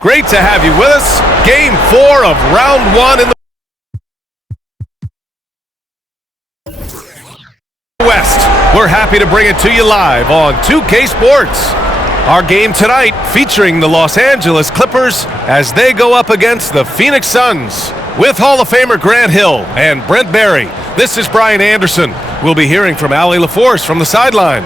Great to have you with us. Game 4 of round 1 in the West. We're happy to bring it to you live on 2K Sports. Our game tonight featuring the Los Angeles Clippers as they go up against the Phoenix Suns. With Hall of Famer Grant Hill and Brent Barry, this is Brian Anderson. We'll be hearing from Allie LaForce from the sideline.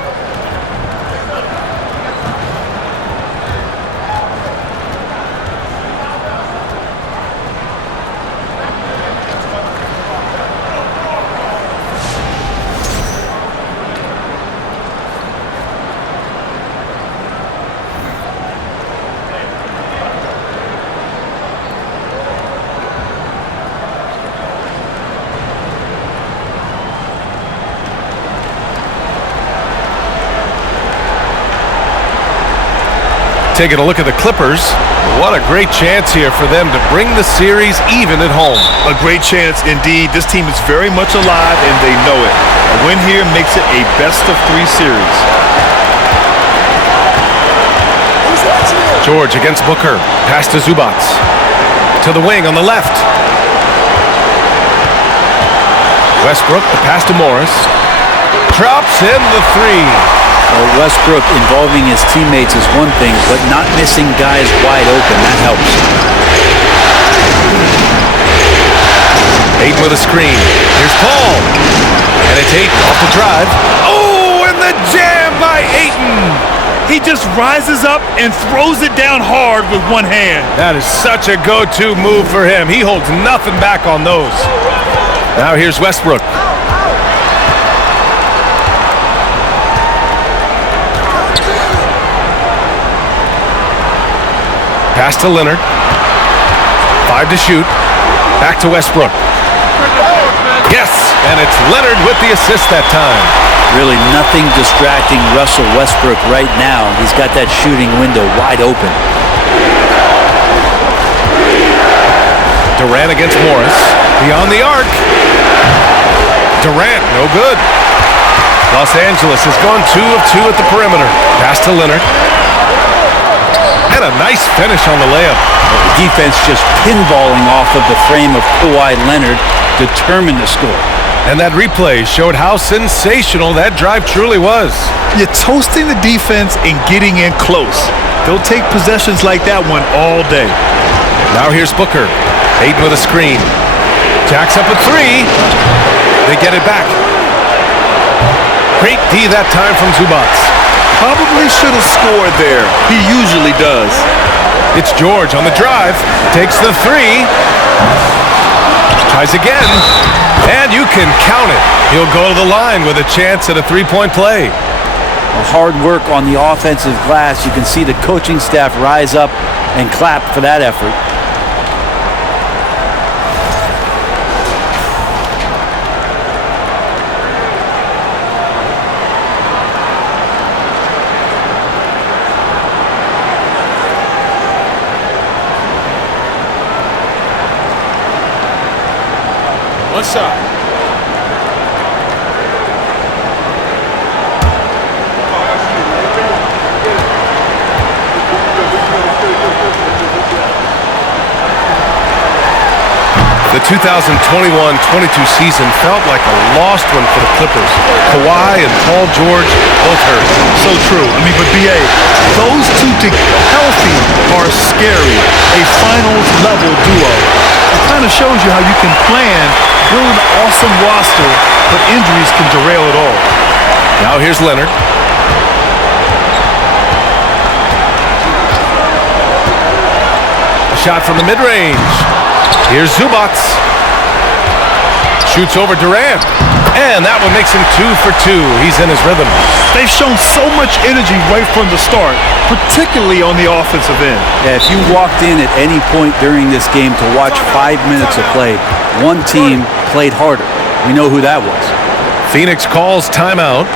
Taking a look at the Clippers, what a great chance here for them to bring the series even at home. A great chance indeed. This team is very much alive and they know it. A win here makes it a best-of-3 series. George against Booker, pass to Zubac. To the wing on the left. Westbrook, the pass to Morris. Drops in the 3. Well, Westbrook involving his teammates is one thing, but not missing guys wide open, that helps. Ayton with a screen. Here's Paul. And it's Ayton off the drive. Oh, and the jam by Ayton. He just rises up and throws it down hard with one hand. That is such a go-to move for him. He holds nothing back on those. Now here's Westbrook. Pass to Leonard. 5 to shoot. Back to Westbrook. Yes, and it's Leonard with the assist that time. Really nothing distracting Russell Westbrook right now. He's got that shooting window wide open. Durant against Morris. Beyond the arc. Durant, no good. Los Angeles has gone 2 of 2 at the perimeter. Pass to Leonard. And a nice finish on the layup. The defense just pinballing off of the frame of Kawhi Leonard, determined to score. And that replay showed how sensational that drive truly was. You're toasting the defense and getting in close. They'll take possessions like that one all day. Now here's Booker. Ayton with a screen. Jacks up a 3. They get it back. Great D that time from Zubac. Probably should have scored there. He usually does. It's George on the drive. Takes the 3. Tries again. And you can count it. He'll go to the line with a chance at a 3-point play. Hard work on the offensive glass. You can see the coaching staff rise up and clap for that effort. One shot. The 2021-22 season felt like a lost one for the Clippers. Kawhi and Paul George both hurt. So true. But B.A., those two healthy are scary. A finals-level duo. It kind of shows you how you can plan, build an awesome roster, but injuries can derail it all. Now here's Leonard. A shot from the mid-range. Here's Zubac. Shoots over Durant. And that one makes him 2 for 2. He's in his rhythm. They've shown so much energy right from the start, particularly on the offensive end. Yeah, if you walked in at any point during this game to watch 5 minutes of play, one team played harder. We know who that was. Phoenix calls timeout.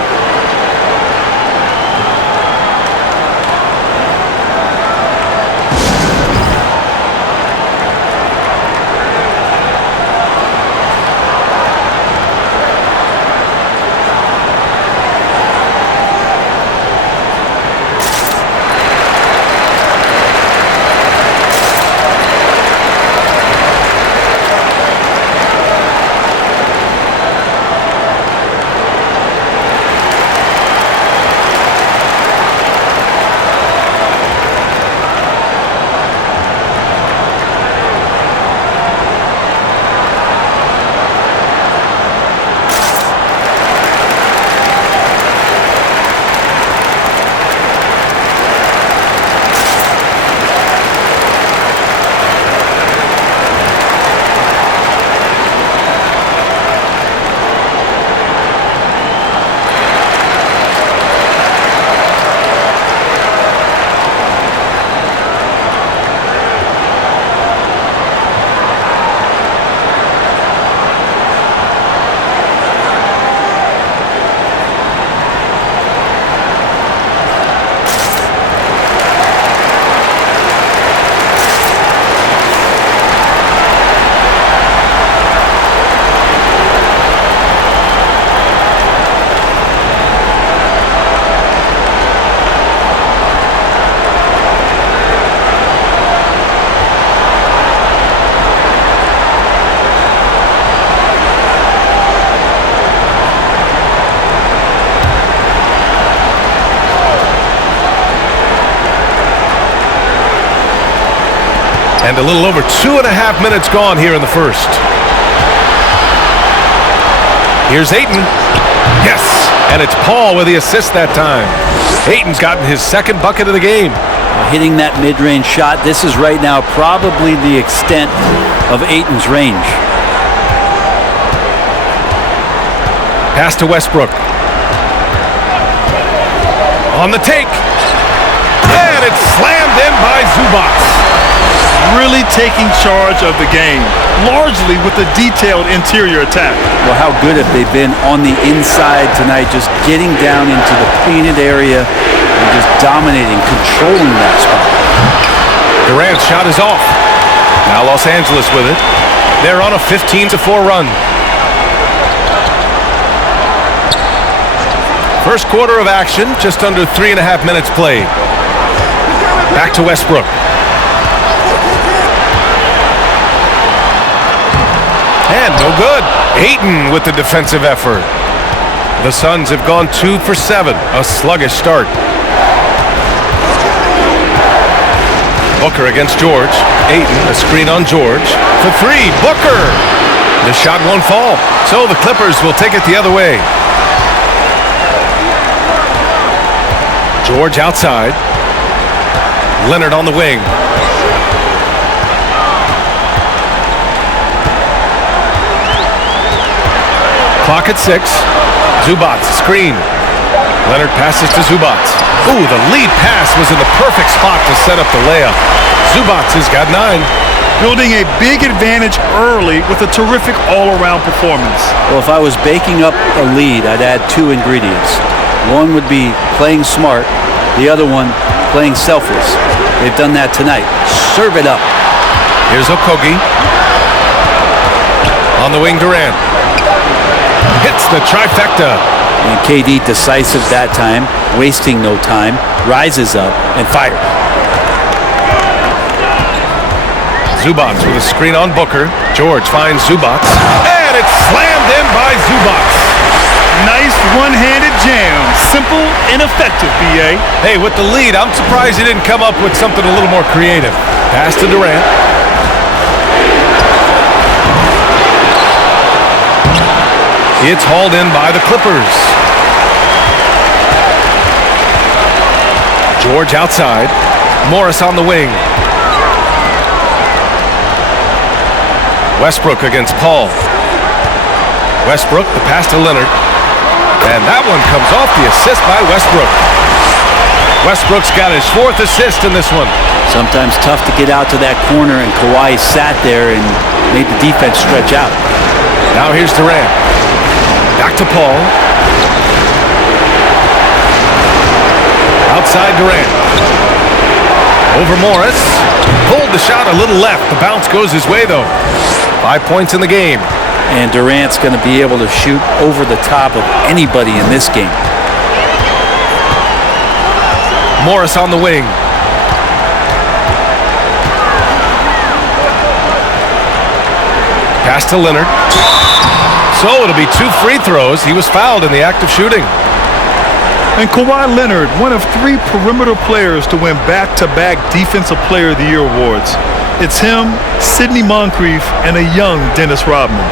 And a little over 2.5 minutes gone here in the first. Here's Ayton. Yes! And it's Paul with the assist that time. Ayton's gotten his second bucket of the game. Hitting that mid-range shot, this is right now probably the extent of Ayton's range. Pass to Westbrook. On the take. And it's slammed in by Zubac. Really taking charge of the game, largely with a detailed interior attack. Well, how good have they been on the inside tonight, just getting down into the painted area and just dominating, controlling that spot. Durant's shot is off. Now Los Angeles with it. They're on a 15-4 run. First quarter of action, just under 3.5 minutes played. Back to Westbrook. And no good. Ayton with the defensive effort. The Suns have gone 2 for 7. A sluggish start. Booker against George. Ayton, a screen on George. For 3, Booker. The shot won't fall. So the Clippers will take it the other way. George outside. Leonard on the wing. Clock at 6. Zubac, screen. Leonard passes to Zubac. Ooh, the lead pass was in the perfect spot to set up the layup. Zubac has got 9. Building a big advantage early with a terrific all-around performance. Well, if I was baking up a lead, I'd add 2 ingredients. One would be playing smart. The other one, playing selfless. They've done that tonight. Serve it up. Here's Okogie. On the wing, Durant. Hits the trifecta. And KD decisive that time, wasting no time, rises up and fires. Zubac with a screen on Booker. George finds Zubac. And it's slammed in by Zubac. Nice one-handed jam. Simple and effective, B.A. Hey, with the lead, I'm surprised he didn't come up with something a little more creative. Pass to Durant. It's hauled in by the Clippers. George outside. Morris on the wing. Westbrook against Paul. Westbrook, the pass to Leonard. And that one comes off the assist by Westbrook. Westbrook's got his 4th assist in this one. Sometimes tough to get out to that corner, and Kawhi sat there and made the defense stretch out. Now here's Durant. Back to Paul. Outside Durant. Over Morris. Pulled the shot a little left. The bounce goes his way, though. 5 points in the game. And Durant's going to be able to shoot over the top of anybody in this game. Morris on the wing. Pass to Leonard. So it'll be 2 free throws. He was fouled in the act of shooting. And Kawhi Leonard, one of 3 perimeter players to win back-to-back Defensive Player of the Year awards. It's him, Sidney Moncrief, and a young Dennis Rodman.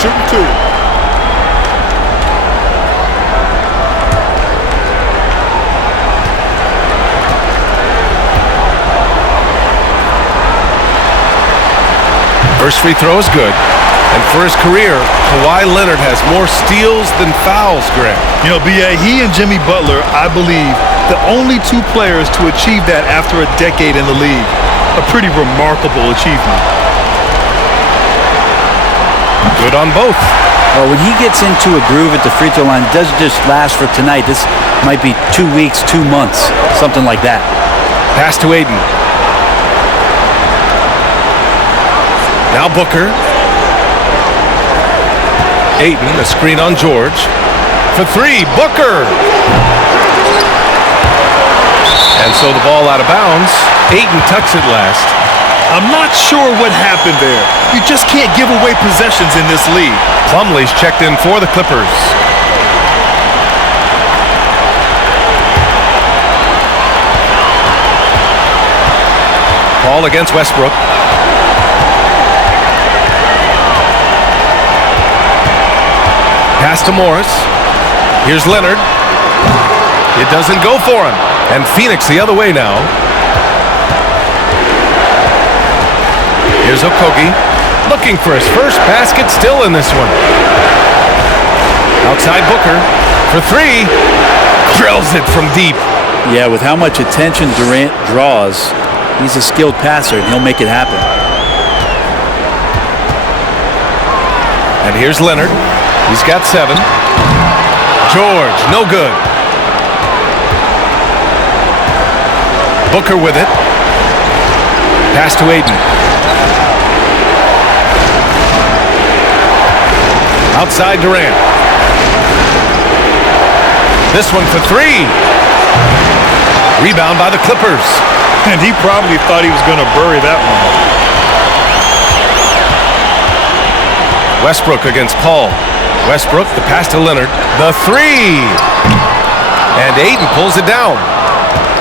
Shooting 2. First free throw is good. And for his career, Kawhi Leonard has more steals than fouls, Greg. You know, B.A., he and Jimmy Butler, I believe, the only 2 players to achieve that after a decade in the league. A pretty remarkable achievement. Good on both. Well, when he gets into a groove at the free throw line, it doesn't just last for tonight. This might be 2 weeks, 2 months, something like that. Pass to Ayton. Now Booker. Ayton, a screen on George. For 3, Booker. And so the ball out of bounds. Ayton touched it last. I'm not sure what happened there. You just can't give away possessions in this league. Plumlee's checked in for the Clippers. Paul against Westbrook. Pass to Morris. Here's Leonard. It doesn't go for him. And Phoenix the other way now. Here's Okogie. Looking for his first basket still in this one. Outside Booker for three. Drills it from deep. Yeah, with how much attention Durant draws, he's a skilled passer and he'll make it happen. And here's Leonard. He's got 7. George, no good. Booker with it. Pass to Aiden. Outside Durant. This one for 3. Rebound by the Clippers. And he probably thought he was going to bury that one. Westbrook against Paul. Westbrook, the pass to Leonard. The 3. And Aiden pulls it down.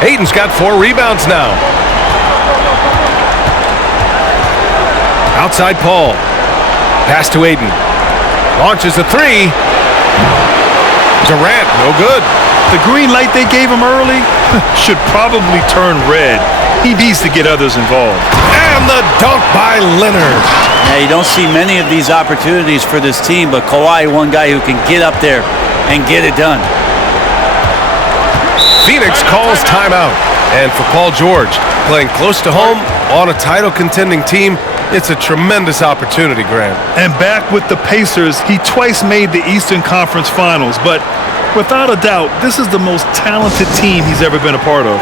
Aiden's got 4 rebounds now. Outside Paul. Pass to Aiden. Launches a 3. Durant, no good. The green light they gave him early should probably turn red. He needs to get others involved. And the dunk by Leonard. Yeah, you don't see many of these opportunities for this team, but Kawhi, one guy who can get up there and get it done. Phoenix calls timeout. And for Paul George, playing close to home on a title contending team, it's a tremendous opportunity, Graham. And back with the Pacers, he twice made the Eastern Conference Finals, but without a doubt, this is the most talented team he's ever been a part of.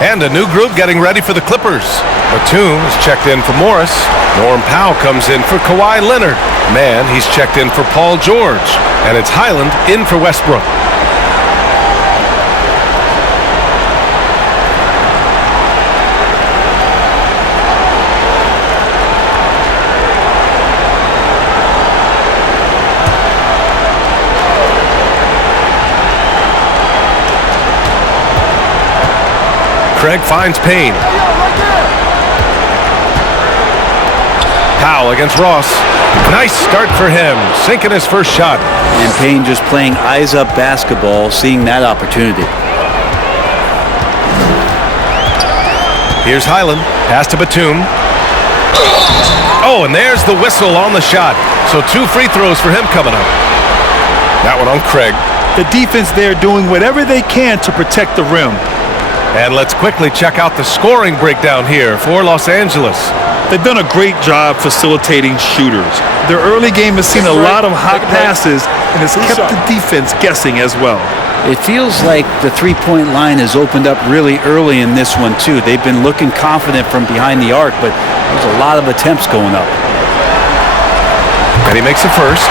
And a new group getting ready for the Clippers. Batum is checked in for Morris. Norm Powell comes in for Kawhi Leonard. Man, he's checked in for Paul George. And it's Highland in for Westbrook. Craig finds Payne. Powell against Ross. Nice start for him, sinking his first shot. And Payne just playing eyes-up basketball, seeing that opportunity. Here's Highland. Pass to Batum. Oh, and there's the whistle on the shot. So 2 free throws for him coming up. That one on Craig. The defense there doing whatever they can to protect the rim. And let's quickly check out the scoring breakdown here for Los Angeles. They've done a great job facilitating shooters. Their early game has seen a lot of hot passes and has kept the defense guessing as well. It feels like the three-point line has opened up really early in this one, too. They've been looking confident from behind the arc, but there's a lot of attempts going up. And he makes the first.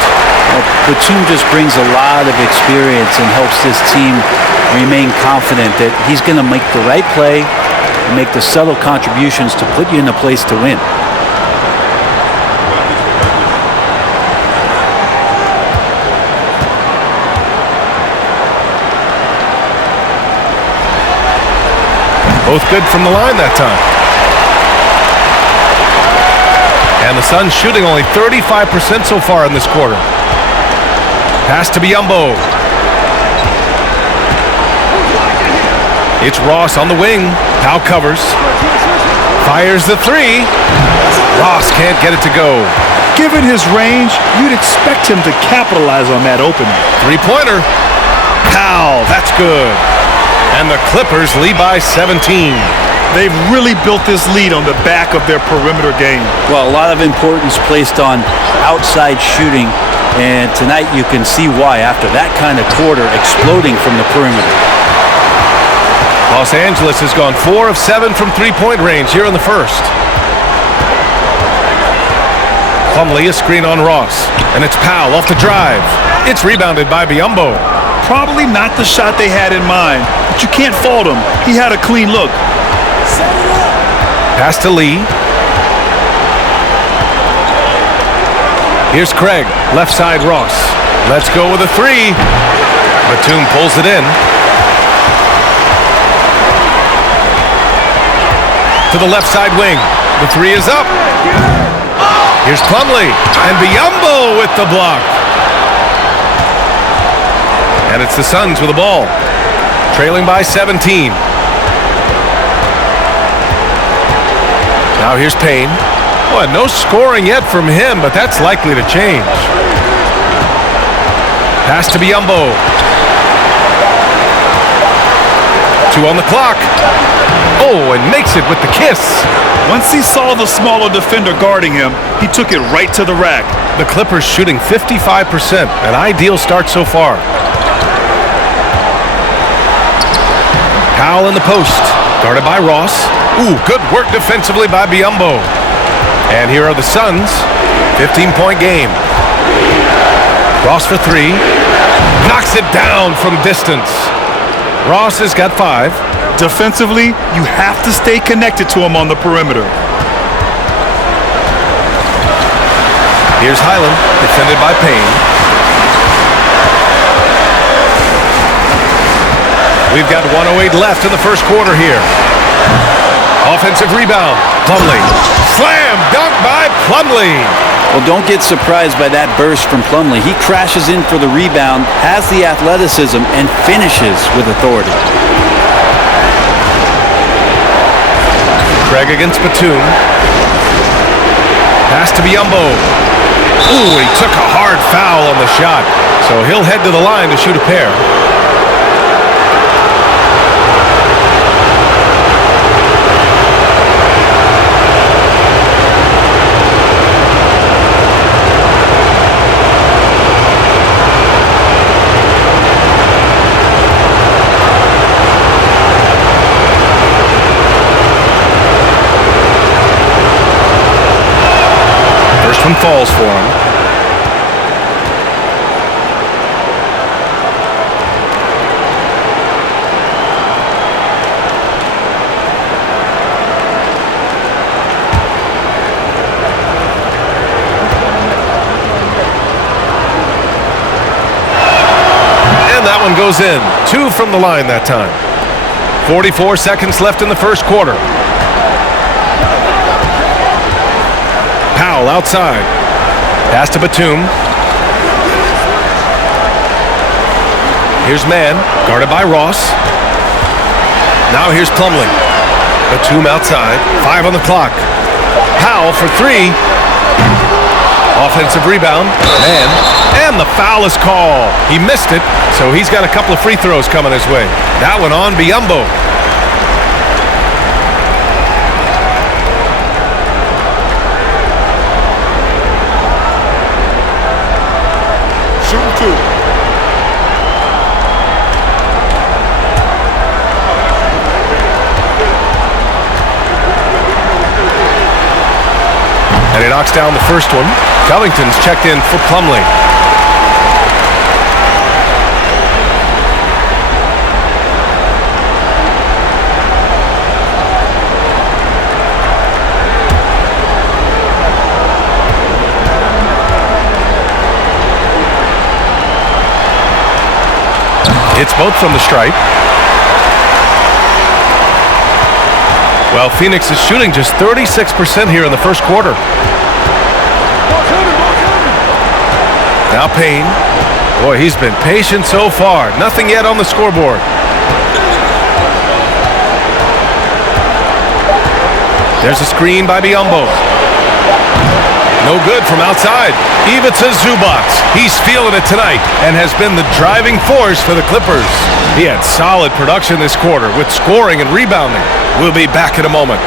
Batum just brings a lot of experience and helps this team remain confident that he's going to make the right play and make the subtle contributions to put you in a place to win. Both good from the line that time. And the Suns shooting only 35% so far in this quarter. Pass to Biyombo. It's Ross on the wing. Powell covers. Fires the three. Ross can't get it to go. Given his range, you'd expect him to capitalize on that opening. Three-pointer. Powell, that's good. And the Clippers lead by 17. They've really built this lead on the back of their perimeter game. Well, a lot of importance placed on outside shooting, and tonight you can see why after that kind of quarter exploding from the perimeter. Los Angeles has gone 4 of 7 from three-point range here in the first. Plumlee, a screen on Ross, and it's Powell off the drive. It's rebounded by Biyombo. Probably not the shot they had in mind, but you can't fault him. He had a clean look. Pass to Lee. Here's Craig, left side Ross. Let's go with a three. Batum pulls it in. To the left side wing. The three is up. Here's Plumlee, and Biyombo with the block. And it's the Suns with the ball, trailing by 17. Now here's Payne. Boy, no scoring yet from him, but that's likely to change. Pass to Biyombo. 2 on the clock. Oh, and makes it with the kiss. Once he saw the smaller defender guarding him, he took it right to the rack. The Clippers shooting 55%, an ideal start so far. Powell in the post, guarded by Ross. Ooh, good work defensively by Biyombo. And here are the Suns, 15-point game. Ross for three, knocks it down from distance. Ross has got 5. Defensively, you have to stay connected to him on the perimeter. Here's Highland, defended by Payne. We've got 1:08 left in the first quarter here. Offensive rebound, Plumlee. Slam dunk by Plumlee. Well, don't get surprised by that burst from Plumlee. He crashes in for the rebound, has the athleticism, and finishes with authority. Craig against Batum. Pass to Biyombo. Ooh, he took a hard foul on the shot, so he'll head to the line to shoot a pair. Falls for him. And that one goes in. 2 from the line that time. 44 seconds left in the first quarter. Powell outside. Pass to Batum. Here's Mann, guarded by Ross. Now here's Plumlee. Batum outside. 5 on the clock. Powell for 3. Offensive rebound. Mann. And the foul is called. He missed it, so he's got a couple of free throws coming his way. That one on Biyombo. Shooting 2. And he knocks down the first one. Covington's checked in for Plumlee. It's both from the stripe. Well, Phoenix is shooting just 36% here in the first quarter. Now Payne. Boy, he's been patient so far. Nothing yet on the scoreboard. There's a screen by Biyombo. No good from outside. Ivica Zubac. He's feeling it tonight and has been the driving force for the Clippers. He had solid production this quarter with scoring and rebounding. We'll be back in a moment.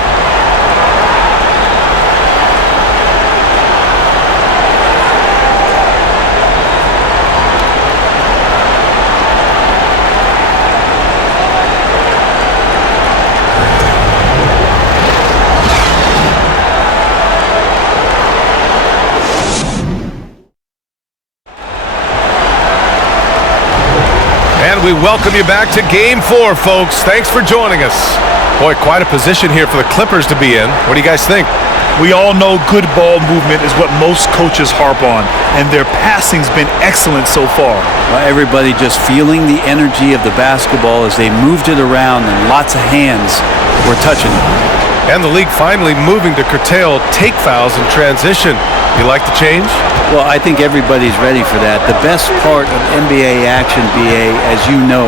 We welcome you back to Game 4, folks. Thanks for joining us. Boy, quite a position here for the Clippers to be in. What do you guys think? We all know good ball movement is what most coaches harp on, and their passing's been excellent so far. Well, everybody just feeling the energy of the basketball as they moved it around, and lots of hands were touching it. And the league finally moving to curtail take fouls in transition. You like the change? Well, I think everybody's ready for that. The best part of NBA action, BA, as you know,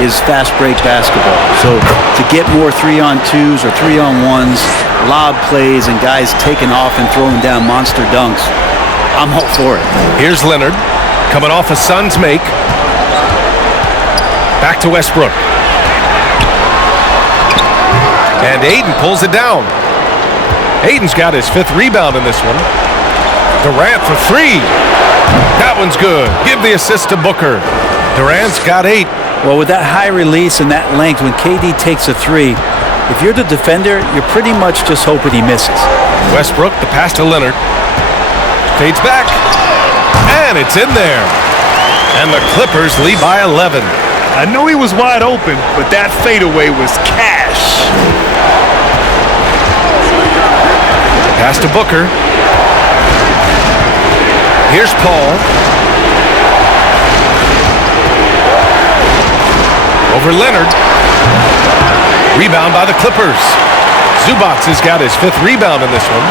is fast break basketball. So to get more 3-on-2s or 3-on-1s, lob plays, and guys taking off and throwing down monster dunks, I'm all for it. Here's Leonard coming off a Suns make. Back to Westbrook. And Ayton pulls it down. Ayton's got his 5th rebound in this one. Durant for 3. That one's good. Give the assist to Booker. Durant's got 8. Well, with that high release and that length, when KD takes a 3, if you're the defender, you're pretty much just hoping he misses. Westbrook, the pass to Leonard. Fades back. And it's in there. And the Clippers lead by 11. I know he was wide open, but that fadeaway was cash. Pass to Booker. Here's Paul. Over Leonard. Rebound by the Clippers. Zubac has got his 5th rebound in this one.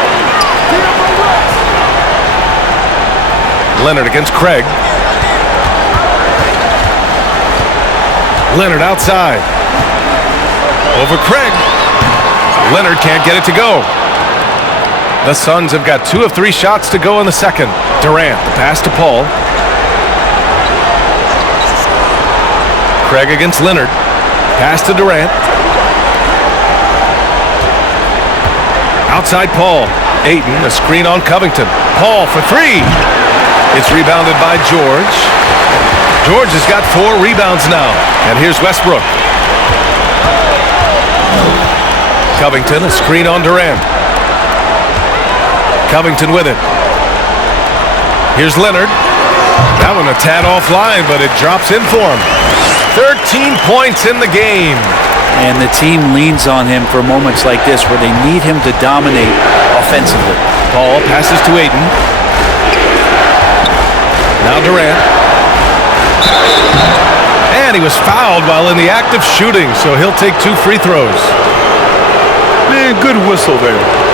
Leonard against Craig. Leonard outside. Over Craig. Leonard can't get it to go. The Suns have got 2 of 3 shots to go in the second. Durant, the pass to Paul. Craig against Leonard. Pass to Durant. Outside Paul. Ayton, a screen on Covington. Paul for 3. It's rebounded by George. George has got 4 rebounds now. And here's Westbrook. Covington, a screen on Durant. Covington with it. Here's Leonard. That one a tad offline, but it drops in for him. 13 points in the game. And the team leans on him for moments like this where they need him to dominate offensively. Paul passes to Ayton. Now Durant. And he was fouled while in the act of shooting, so he'll take 2 free throws. Man, good whistle there.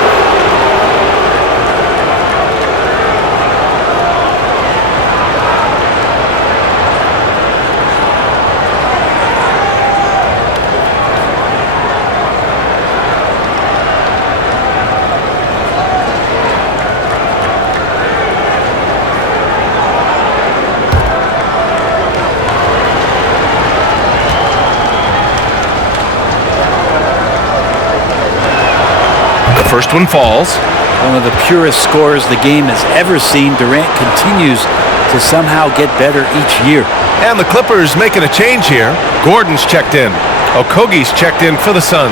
First one falls. One of the purest scorers the game has ever seen. Durant continues to somehow get better each year. And the Clippers making a change here. Gordon's checked in. Okogie's checked in for the Suns.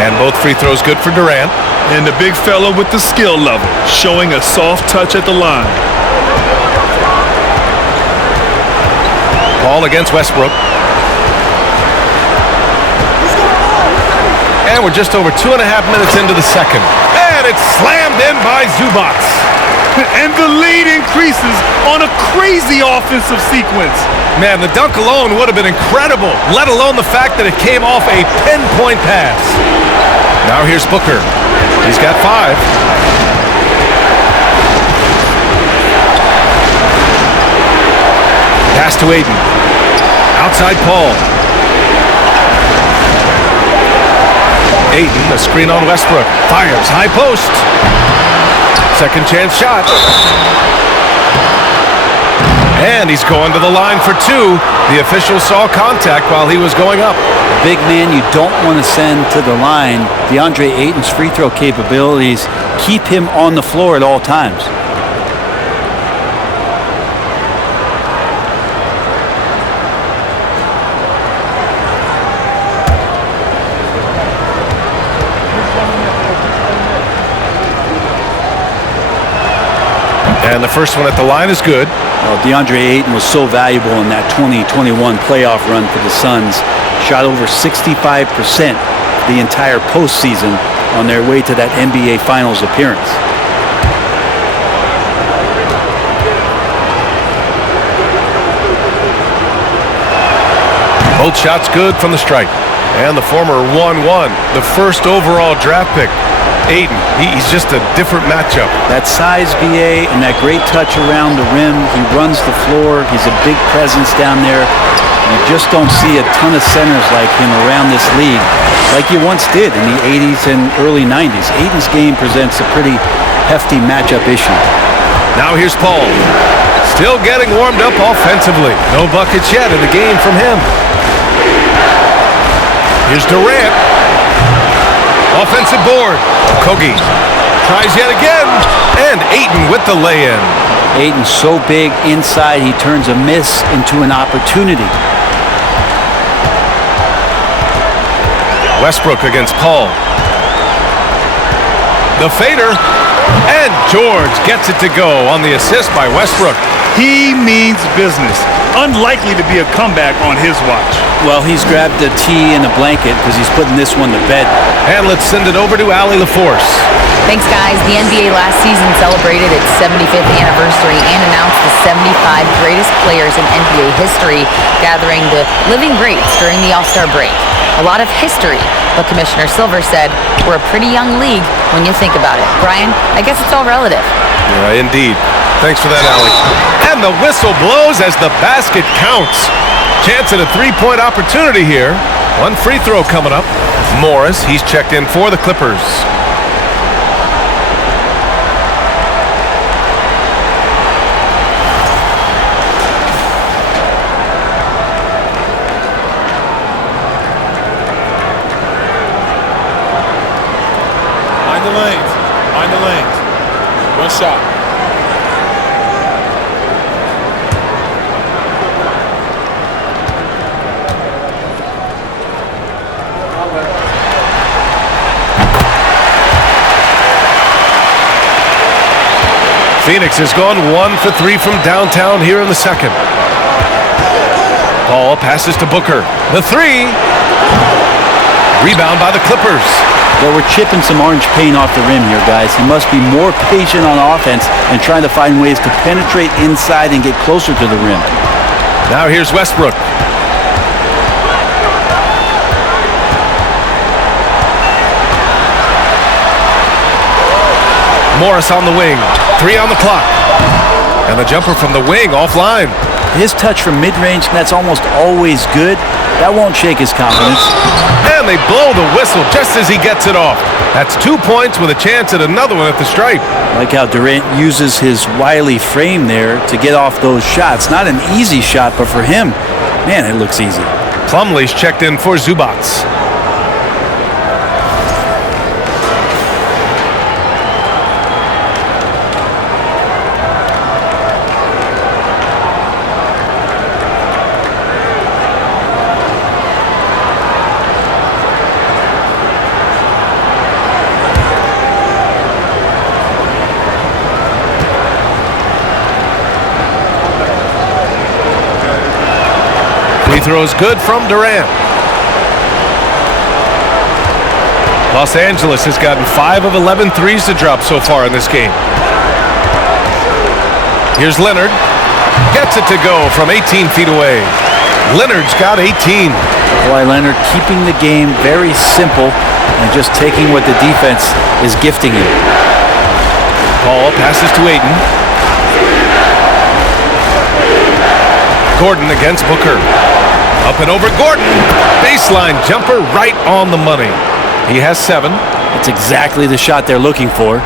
And both free throws good for Durant. And the big fella with the skill level, showing a soft touch at the line. Paul against Westbrook. And we're just over 2.5 minutes into the second. And it's slammed in by Zubac. And the lead increases on a crazy offensive sequence. Man, the dunk alone would have been incredible, let alone the fact that it came off a pinpoint pass. Now here's Booker. He's got 5. Pass to Aiden. Outside Paul. Aiden, a screen on Westbrook. Fires, high post. Second chance shot. And he's going to the line for 2. The official saw contact while he was going up. Big man you don't want to send to the line. DeAndre Ayton's free throw capabilities keep him on the floor at all times. And the first one at the line is good. Well, DeAndre Ayton was so valuable in that 2021 playoff run for the Suns. Shot over 65% the entire postseason on their way to that NBA Finals appearance. Both shots good from the stripe. And the former 1-1, the first overall draft pick. Aiden, he's just a different matchup. That size, BA, and that great touch around the rim. He runs the floor. He's a big presence down there. You just don't see a ton of centers like him around this league like you once did in the 80s and early 90s. Aiden's game presents a pretty hefty matchup issue. Now here's Paul. Still getting warmed up offensively. No buckets yet in the game from him. Here's Durant. Offensive board. Kogi tries yet again. And Ayton with the lay-in. Ayton's so big inside, he turns a miss into an opportunity. Westbrook against Paul. The fader. And George gets it to go on the assist by Westbrook. He means business. Unlikely to be a comeback on his watch. Well, he's grabbed a tee and a blanket because he's putting this one to bed. And let's send it over to Allie LaForce. Thanks, guys. The NBA last season celebrated its 75th anniversary and announced the 75 greatest players in NBA history, gathering the living greats during the All-Star break. A lot of history, but Commissioner Silver said we're a pretty young league when you think about it. Brian, I guess it's all relative. Yeah, indeed. Thanks for that, Allie. And the whistle blows as the basket counts. Chance at a three-point opportunity here. One free throw coming up. Morris, he's checked in for the Clippers. Mind the lanes. Mind the lanes. One shot. Phoenix has gone 1 for 3 from downtown here in the second. Paul passes to Booker. The three. Rebound by the Clippers. Well, we're chipping some orange paint off the rim here, guys. He must be more patient on offense and trying to find ways to penetrate inside and get closer to the rim. Now here's Westbrook. Morris on the wing. 3 on the clock. And the jumper from the wing offline. His touch from mid-range, that's almost always good. That won't shake his confidence. And they blow the whistle just as he gets it off. That's 2 points with a chance at another one at the stripe. Like how Durant uses his wily frame there to get off those shots. Not an easy shot, but for him, man, it looks easy. Plumlee's checked in for Zubac. Free throws good from Durant. Los Angeles has gotten 5 of 11 threes to drop so far in this game. Here's Leonard. Gets it to go from 18 feet away. Leonard's got 18. Kawhi Leonard keeping the game very simple and just taking what the defense is gifting him. Paul passes to Ayton. Gordon against Booker. Up and over Gordon. Baseline jumper right on the money. He has 7. It's exactly the shot they're looking for.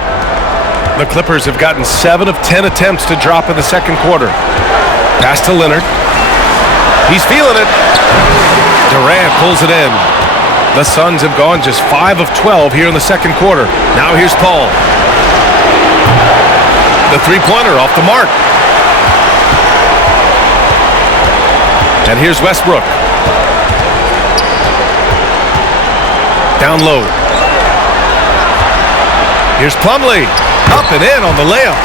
The Clippers have gotten 7 of 10 attempts to drop in the second quarter. Pass to Leonard. He's feeling it. Durant pulls it in. The Suns have gone just 5 of 12 here in the second quarter. Now here's Paul. The three-pointer off the mark. And here's Westbrook. Down low. Here's Plumlee. Up and in on the layup.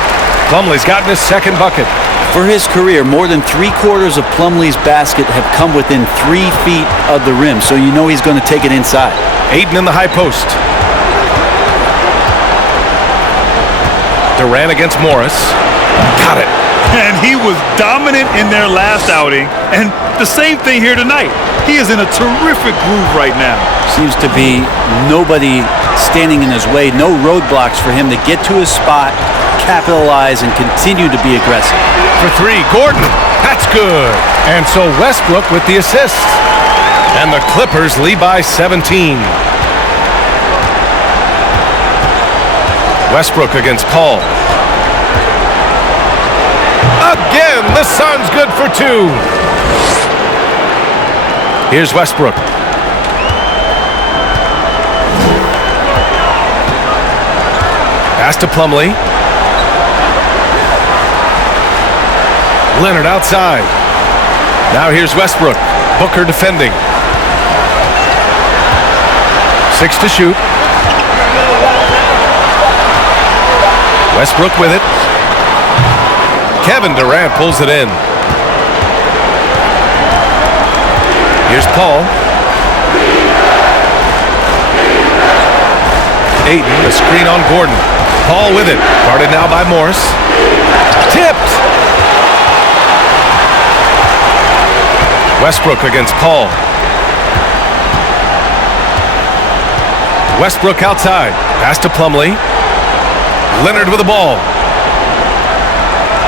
Plumlee's gotten his second bucket. For his career, more than 3/4 of Plumlee's basket have come within 3 feet of the rim, so you know he's going to take it inside. Ayton in the high post. Durant against Morris. Got it. And he was dominant in their last outing, and the same thing here tonight. He is in a terrific groove right now. Seems to be nobody standing in his way, no roadblocks for him to get to his spot, capitalize, and continue to be aggressive. For 3, Gordon. That's good. And so Westbrook with the assist. And the Clippers lead by 17. Westbrook against Paul. Again, the Suns good for 2. Here's Westbrook. Pass to Plumlee. Leonard outside. Now here's Westbrook. Booker defending. 6 to shoot. Westbrook with it. Kevin Durant pulls it in. Here's Paul. Ayton, a screen on Gordon. Paul with it. Guarded now by Morris. Tipped. Westbrook against Paul. Westbrook outside. Pass to Plumlee. Leonard with the ball.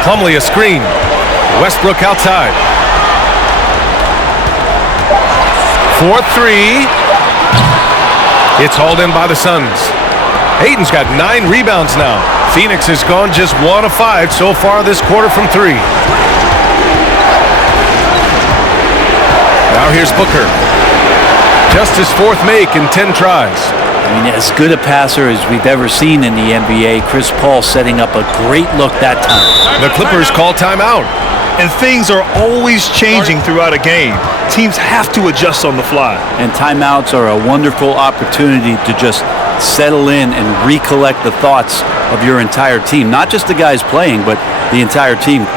Plumlee a screen. Westbrook outside. 4-3. It's hauled in by the Suns. Ayton's got 9 rebounds now. Phoenix has gone just 1 of 5 so far this quarter from 3. Now here's Booker. Just his 4th make in 10 tries. I mean, as good a passer as we've ever seen in the NBA. Chris Paul setting up a great look that time. The Clippers call timeout. And things are always changing throughout a game. Teams have to adjust on the fly. And timeouts are a wonderful opportunity to just settle in and recollect the thoughts of your entire team. Not just the guys playing, but the entire team.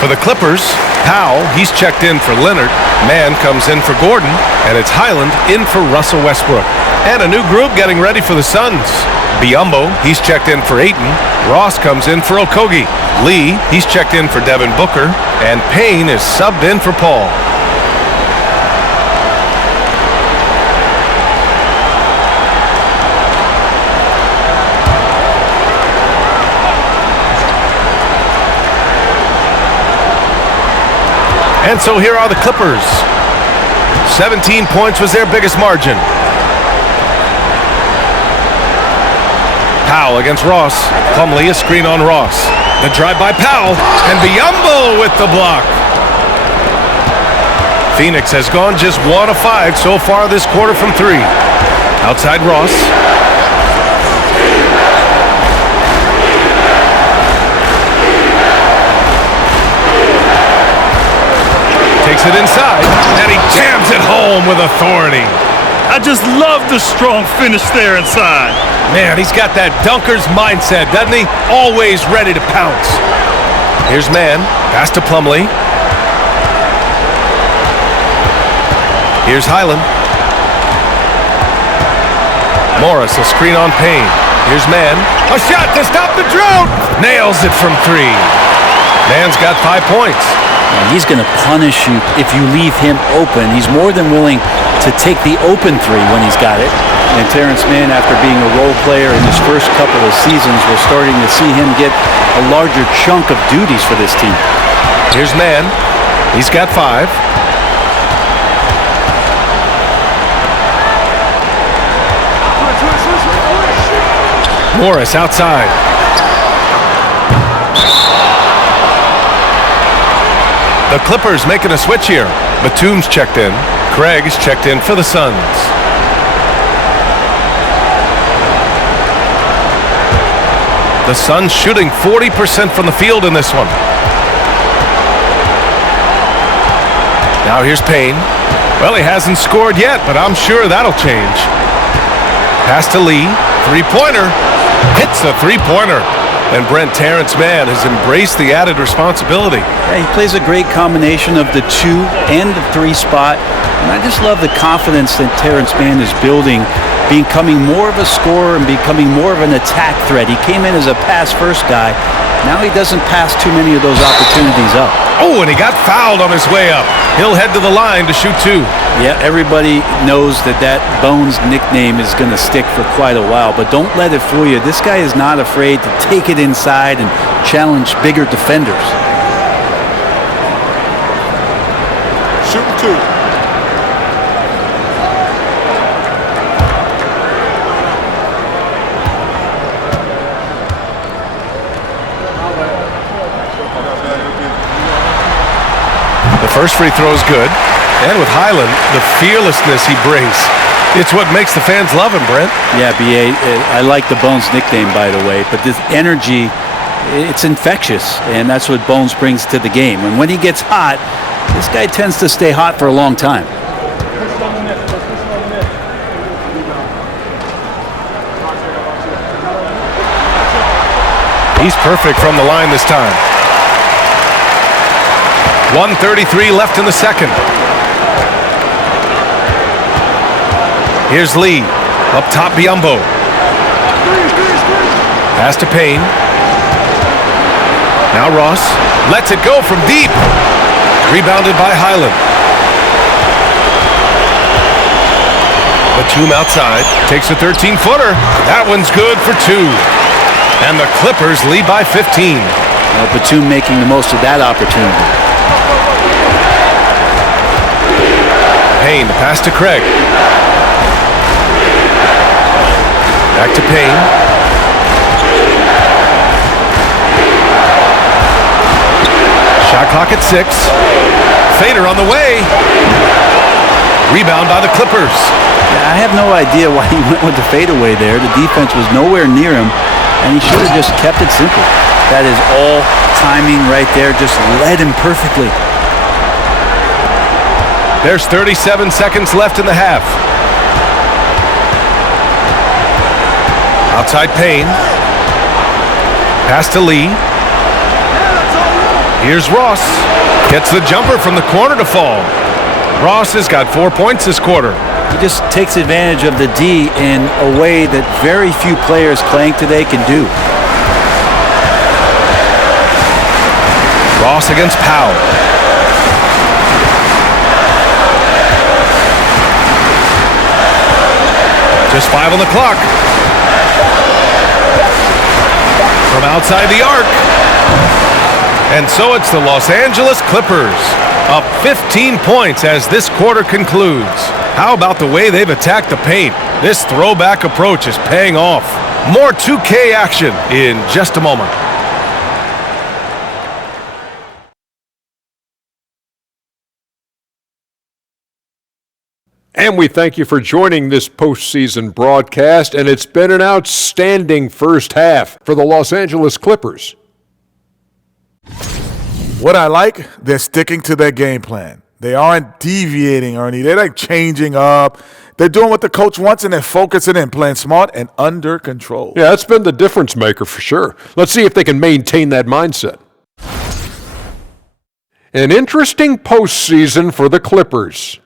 For the Clippers, Powell, he's checked in for Leonard. Man comes in for Gordon, and it's Highland in for Russell Westbrook. And a new group getting ready for the Suns. Biyombo, he's checked in for Ayton. Ross comes in for Okogie. Lee, he's checked in for Devin Booker. And Payne is subbed in for Paul. And so here are the Clippers. 17 points was their biggest margin. Powell against Ross. Plumlee, a screen on Ross. The drive by Powell, and Biyombo with the block. Phoenix has gone just 1 of 5 so far this quarter from 3. Outside Ross. Takes it inside, and he jams it home with authority. I just love the strong finish there inside. Man, he's got that dunker's mindset, doesn't he? Always ready to pounce. Here's Man, pass to Plumlee. Here's Highland. Morris, a screen on Payne. Here's Man, a shot to stop the drought. Nails it from 3. Man's got 5 points. And he's going to punish you if you leave him open. He's more than willing to take the open 3 when he's got it. And Terrence Mann, after being a role player in his first couple of seasons, we're starting to see him get a larger chunk of duties for this team. Here's Mann. He's got 5. Morris outside. The Clippers making a switch here. Batum's checked in. Craig's checked in for the Suns. The Suns shooting 40% from the field in this one. Now here's Payne. Well, he hasn't scored yet, but I'm sure that'll change. Pass to Lee. Three-pointer. Hits the three-pointer. And Brent, Terrence Mann has embraced the added responsibility. Yeah, he plays a great combination of the 2 and the 3 spot. And I just love the confidence that Terrence Mann is building, becoming more of a scorer and becoming more of an attack threat. He came in as a pass-first guy. Now he doesn't pass too many of those opportunities up. Oh, and he got fouled on his way up. He'll head to the line to shoot 2. Yeah, everybody knows that Bones nickname is going to stick for quite a while, but don't let it fool you. This guy is not afraid to take it inside and challenge bigger defenders. Shooting 2. The first free throw is good. And with Highland, the fearlessness he brings, it's what makes the fans love him, Brent. Yeah, B.A., I like the Bones nickname, by the way, but this energy, it's infectious, and that's what Bones brings to the game. And when he gets hot, this guy tends to stay hot for a long time. He's perfect from the line this time. 1:33 left in the second. Here's Lee. Up top, Biyombo. Pass to Payne. Now Ross lets it go from deep. Rebounded by Highland. Batum outside. Takes a 13-footer. That one's good for 2. And the Clippers lead by 15. Batum making the most of that opportunity. Payne, the pass to Craig. Back to Payne. Shot clock at 6. Fader on the way. Rebound by the Clippers. I have no idea why he went with the fadeaway there. The defense was nowhere near him, and he should have just kept it simple. That is all timing right there. Just led him perfectly. There's 37 seconds left in the half. Outside Payne. Pass to Lee. Here's Ross. Gets the jumper from the corner to fall. Ross has got 4 points this quarter. He just takes advantage of the D in a way that very few players playing today can do. Ross against Powell. Just 5 on the clock. From outside the arc. And so it's the Los Angeles Clippers up 15 points as this quarter concludes. How about the way they've attacked the paint? This throwback approach is paying off. More 2K action in just a moment. And we thank you for joining this postseason broadcast, and it's been an outstanding first half for the Los Angeles Clippers. What I like, they're sticking to their game plan. They aren't deviating, Ernie. They're like changing up. They're doing what the coach wants, and they're focusing in, playing smart and under control. Yeah, that's been the difference maker for sure. Let's see if they can maintain that mindset. An interesting postseason for the Clippers.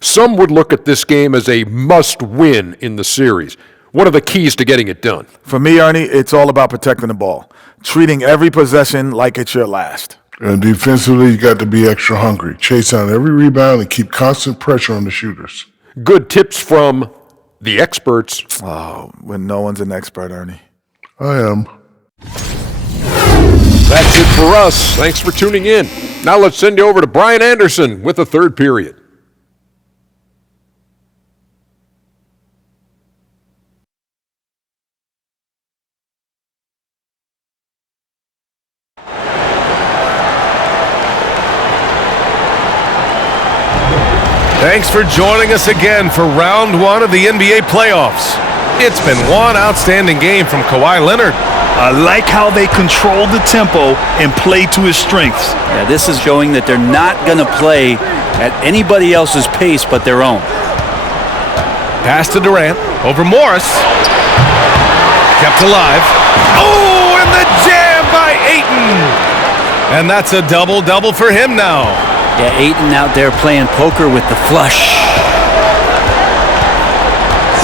Some would look at this game as a must-win in the series. What are the keys to getting it done? For me, Ernie, it's all about protecting the ball, treating every possession like it's your last. And defensively, you got to be extra hungry. Chase down every rebound and keep constant pressure on the shooters. Good tips from the experts. Oh, when no one's an expert, Ernie. I am. That's it for us. Thanks for tuning in. Now let's send you over to Brian Anderson with the third period. Thanks for joining us again for round one of the NBA playoffs. It's been one outstanding game from Kawhi Leonard. I like how they control the tempo and play to his strengths. Yeah, this is showing that they're not going to play at anybody else's pace but their own. Pass to Durant over Morris. Kept alive. Oh, and the jam by Ayton. And that's a double-double for him now. Yeah, Ayton out there playing poker with the flush.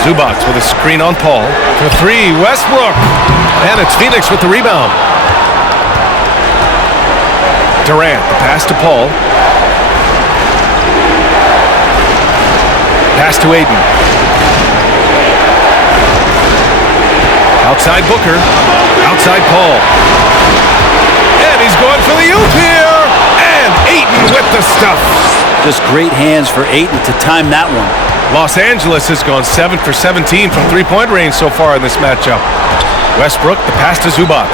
Zubac with a screen on Paul. For three, Westbrook. And it's Phoenix with the rebound. Durant, the pass to Paul. Pass to Ayton. Outside Booker. Outside Paul. And he's going for the oop here. And Ayton with the stuff. Just great hands for Ayton to time that one. Los Angeles has gone 7 for 17 from three-point range so far in this matchup. Westbrook, the pass to Zubac.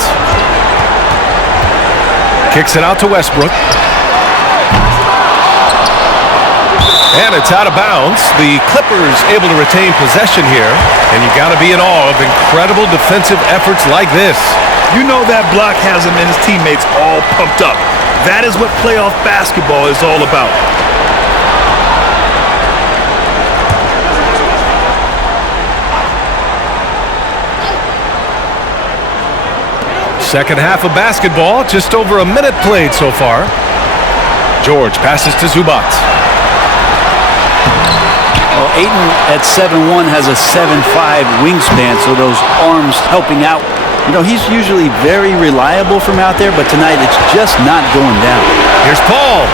Kicks it out to Westbrook. And it's out of bounds. The Clippers able to retain possession here. And you got to be in awe of incredible defensive efforts like this. You know that block has him and his teammates all pumped up. That is what playoff basketball is all about. Second half of basketball, just over a minute played so far. George passes to Zubac. Well, Ayton at 7'1" has a 7'5" wingspan, so those arms helping out. You know, he's usually very reliable from out there, but tonight it's just not going down. Here's Paul.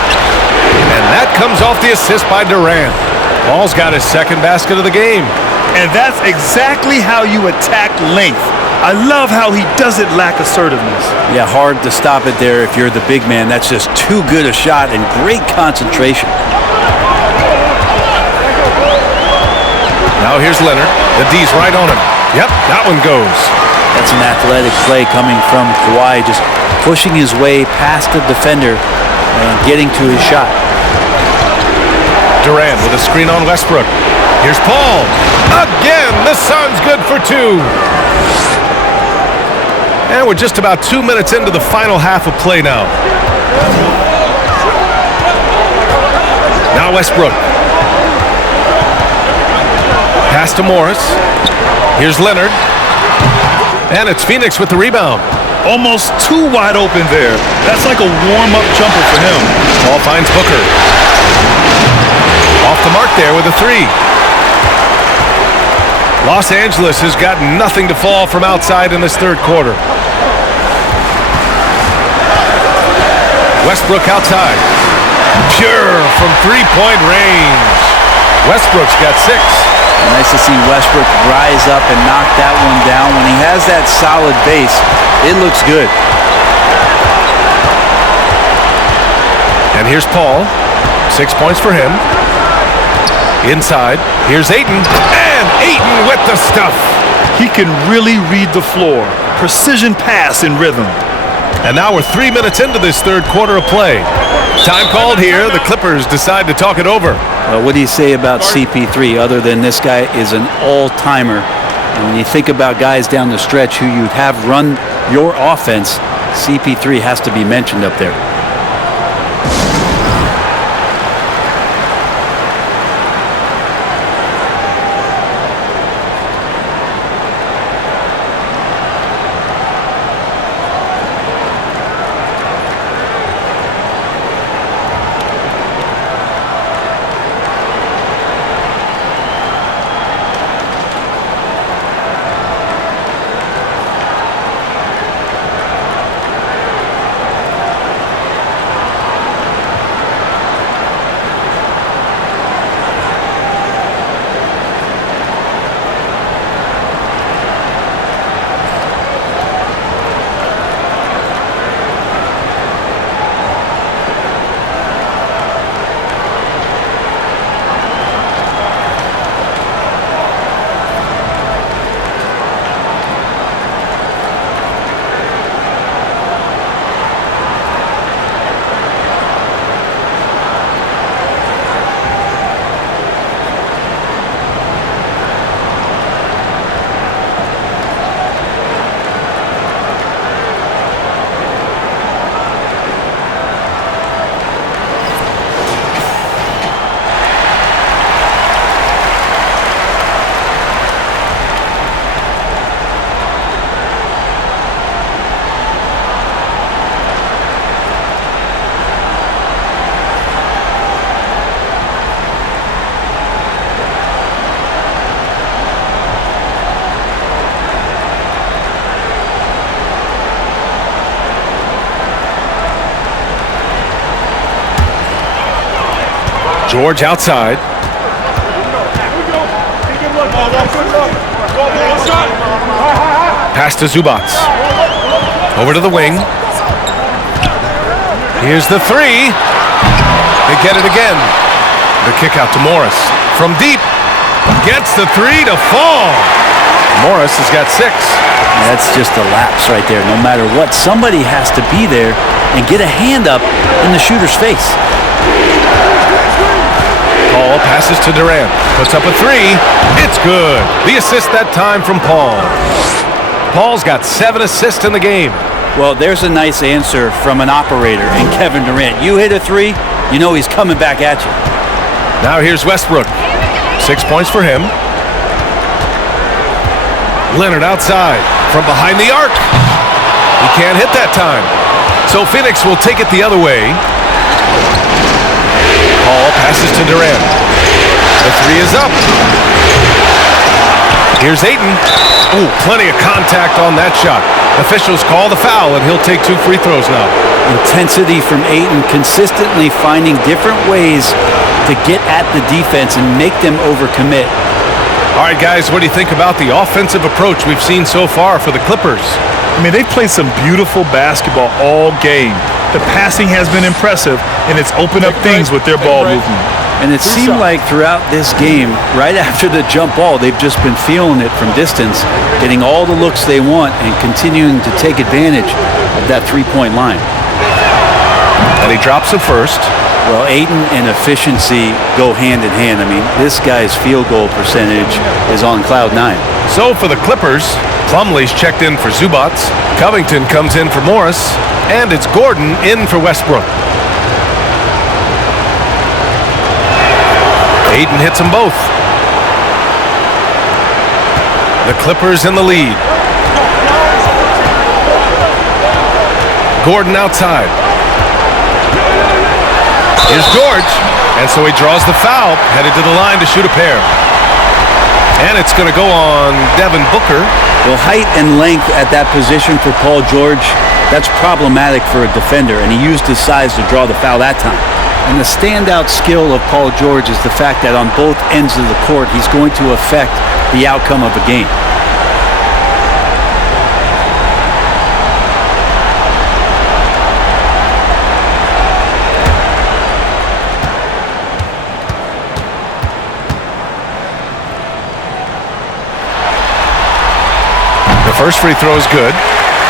And that comes off the assist by Durant. Paul's got his second basket of the game. And that's exactly how you attack length. I love how he doesn't lack assertiveness. Yeah, hard to stop it there if you're the big man. That's just too good a shot and great concentration. Now here's Leonard. The D's right on him. Yep, that one goes. That's an athletic play coming from Kawhi, just pushing his way past the defender and getting to his shot. Durant with a screen on Westbrook. Here's Paul. Again, the Suns good for two. And we're just about 2 minutes into the final half of play now. Now Westbrook. Pass to Morris. Here's Leonard. And it's Phoenix with the rebound. Almost too wide open there. That's like a warm-up jumper for him. Paul finds Booker. Off the mark there with a three. Los Angeles has got nothing to fall from outside in this third quarter. Westbrook outside. Pure from three-point range. Westbrook's got 6. Nice to see Westbrook rise up and knock that one down. When he has that solid base, it looks good. And here's Paul. 6 points for him. Inside. Here's Ayton. And Ayton with the stuff. He can really read the floor. Precision pass in rhythm. And now we're 3 minutes into this third quarter of play. Time called here. The Clippers decide to talk it over. What do you say about CP3 other than this guy is an all-timer? And when you think about guys down the stretch who you'd have run your offense, CP3 has to be mentioned up there. George outside. Pass to Zubac. Over to the wing. Here's the three. They get it again. The kick out to Morris. From deep. Gets the three to fall. Morris has got 6. That's just a lapse right there. No matter what, somebody has to be there and get a hand up in the shooter's face. Paul passes to Durant. Puts up a 3. It's good. The assist that time from Paul. Paul's got 7 assists in the game. Well, there's a nice answer from an operator in Kevin Durant. You hit a 3, you know he's coming back at you. Now here's Westbrook. 6 points for him. Leonard outside from behind the arc. He can't hit that time. So Phoenix will take it the other way. Paul passes to Durant. The 3 is up. Here's Ayton. Oh, plenty of contact on that shot. Officials call the foul, and he'll take 2 free throws now. Intensity from Ayton, consistently finding different ways to get at the defense and make them overcommit. All right, guys, what do you think about the offensive approach we've seen so far for the Clippers? I mean, they've played some beautiful basketball all game. The passing has been impressive, and it's opened up things with their ball movement. And it seemed like throughout this game, right after the jump ball, they've just been feeling it from distance, getting all the looks they want, and continuing to take advantage of that three-point line. And he drops it first. Well, Ayton and efficiency go hand in hand. I mean, this guy's field goal percentage is on cloud 9. So for the Clippers, Plumlee's checked in for Zubac. Covington comes in for Morris. And it's Gordon in for Westbrook. Ayton hits them both. The Clippers in the lead. Gordon outside. Here's George. And so he draws the foul, headed to the line to shoot a pair. And it's going to go on Devin Booker. Well, height and length at that position for Paul George, that's problematic for a defender, and he used his size to draw the foul that time. And the standout skill of Paul George is the fact that on both ends of the court, he's going to affect the outcome of a game. First free throw is good.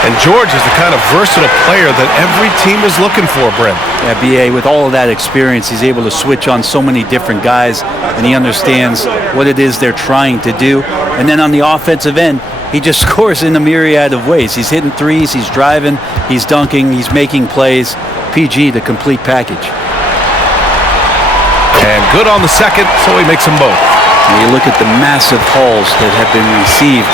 And George is the kind of versatile player that every team is looking for, Brent. Yeah, B.A., with all of that experience, he's able to switch on so many different guys, and he understands what it is they're trying to do. And then on the offensive end, he just scores in a myriad of ways. He's hitting threes, he's driving, he's dunking, he's making plays. PG, the complete package. And good on the second, so he makes them both. When you look at the massive hauls that have been received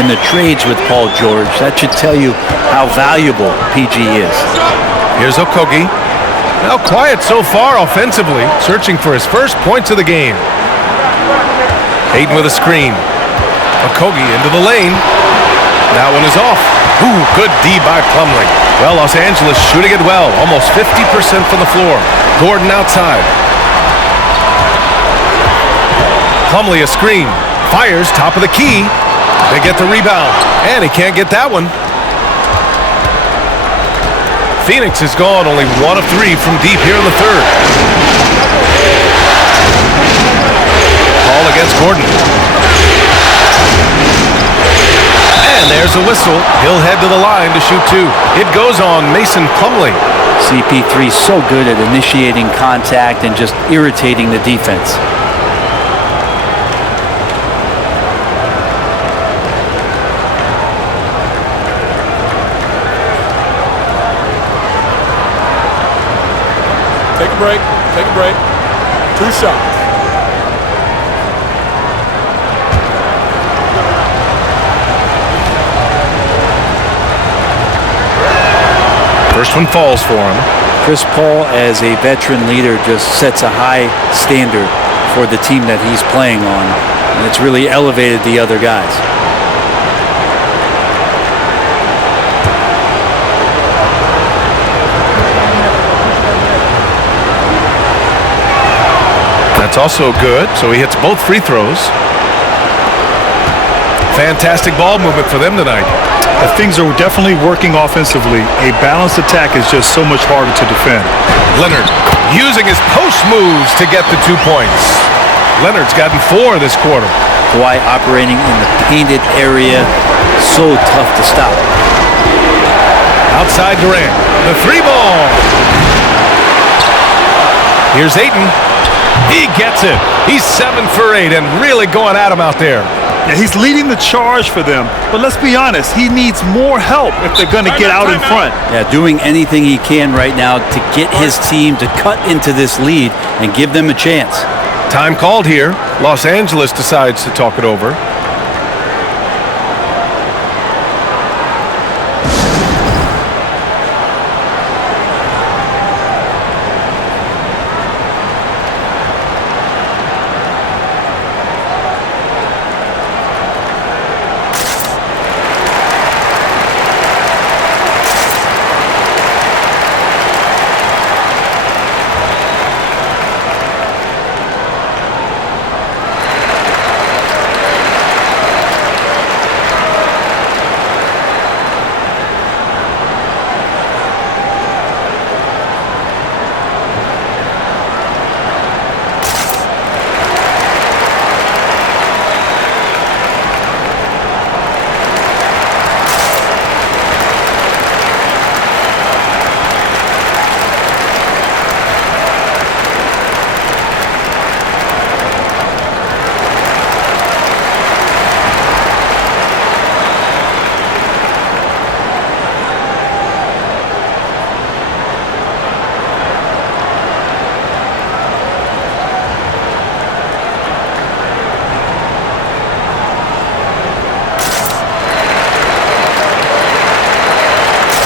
in the trades with Paul George, that should tell you how valuable PG is. Here's Okogie. Now quiet so far offensively, searching for his first points of the game. Hayden with a screen. Okogie into the lane. That one is off. Ooh, good D by Plumlee. Well, Los Angeles shooting it well, almost 50% from the floor. Gordon outside. Plumlee a screen. Fires, top of the key. They get the rebound, and he can't get that one. Phoenix has gone only 1 of 3 from deep here in the third. Ball against Gordon. And there's a whistle. He'll head to the line to shoot 2. It goes on Mason Plumlee. CP3 so good at initiating contact and just irritating the defense. Take a break. Take a break. 2 shots. First one falls for him. Chris Paul, as a veteran leader, just sets a high standard for the team that he's playing on, and it's really elevated the other guys. That's also good, so he hits both free throws. Fantastic ball movement for them tonight. Things are definitely working offensively. A balanced attack is just so much harder to defend. Leonard using his post moves to get the 2 points. Leonard's gotten 4 this quarter. Kawhi operating in the painted area, so tough to stop. Outside Durant, the 3 ball. Here's Ayton. He gets it. He's 7 for 8 and really going at him out there. Yeah, he's leading the charge for them, but let's be honest, he needs more help if they're going to get out in front. Yeah, doing anything he can right now to get his team to cut into this lead and give them a chance. Time called here. Los Angeles decides to talk it over.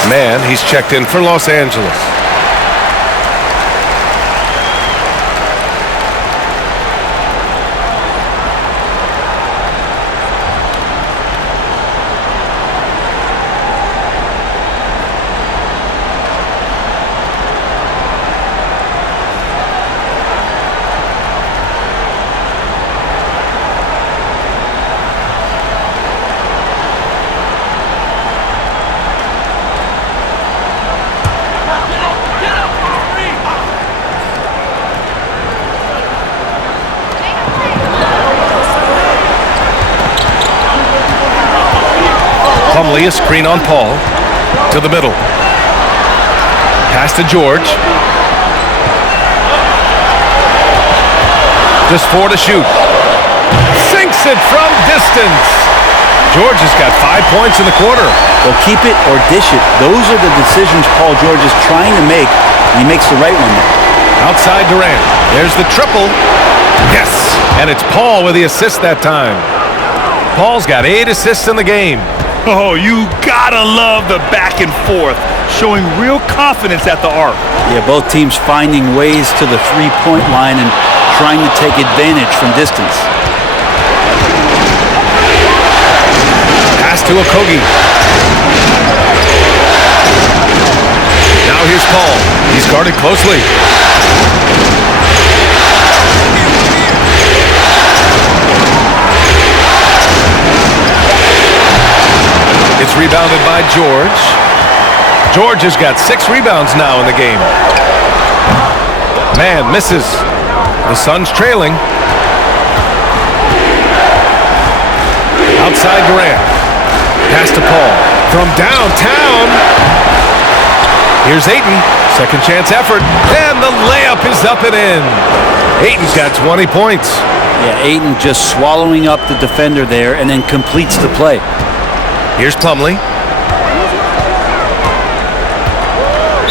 Man, he's checked in for Los Angeles. Plumlee, a screen on Paul. To the middle. Pass to George. Just 4 to shoot. Sinks it from distance. George has got 5 points in the quarter. Well, keep it or dish it. Those are the decisions Paul George is trying to make, and he makes the right one there. Outside Durant. There's the triple. Yes. And it's Paul with the assist that time. Paul's got 8 assists in the game. Oh, you gotta love the back and forth, showing real confidence at the arc. Yeah, both teams finding ways to the three-point line and trying to take advantage from distance. Pass to Okogie. Now here's Paul. He's guarded closely. It's rebounded by George. George has got 6 rebounds now in the game. Man misses. The Suns trailing. Outside Durant. Pass to Paul. From downtown. Here's Ayton. Second chance effort. And the layup is up and in. Ayton's got 20 points. Yeah, Ayton just swallowing up the defender there and then completes the play. Here's Plumlee.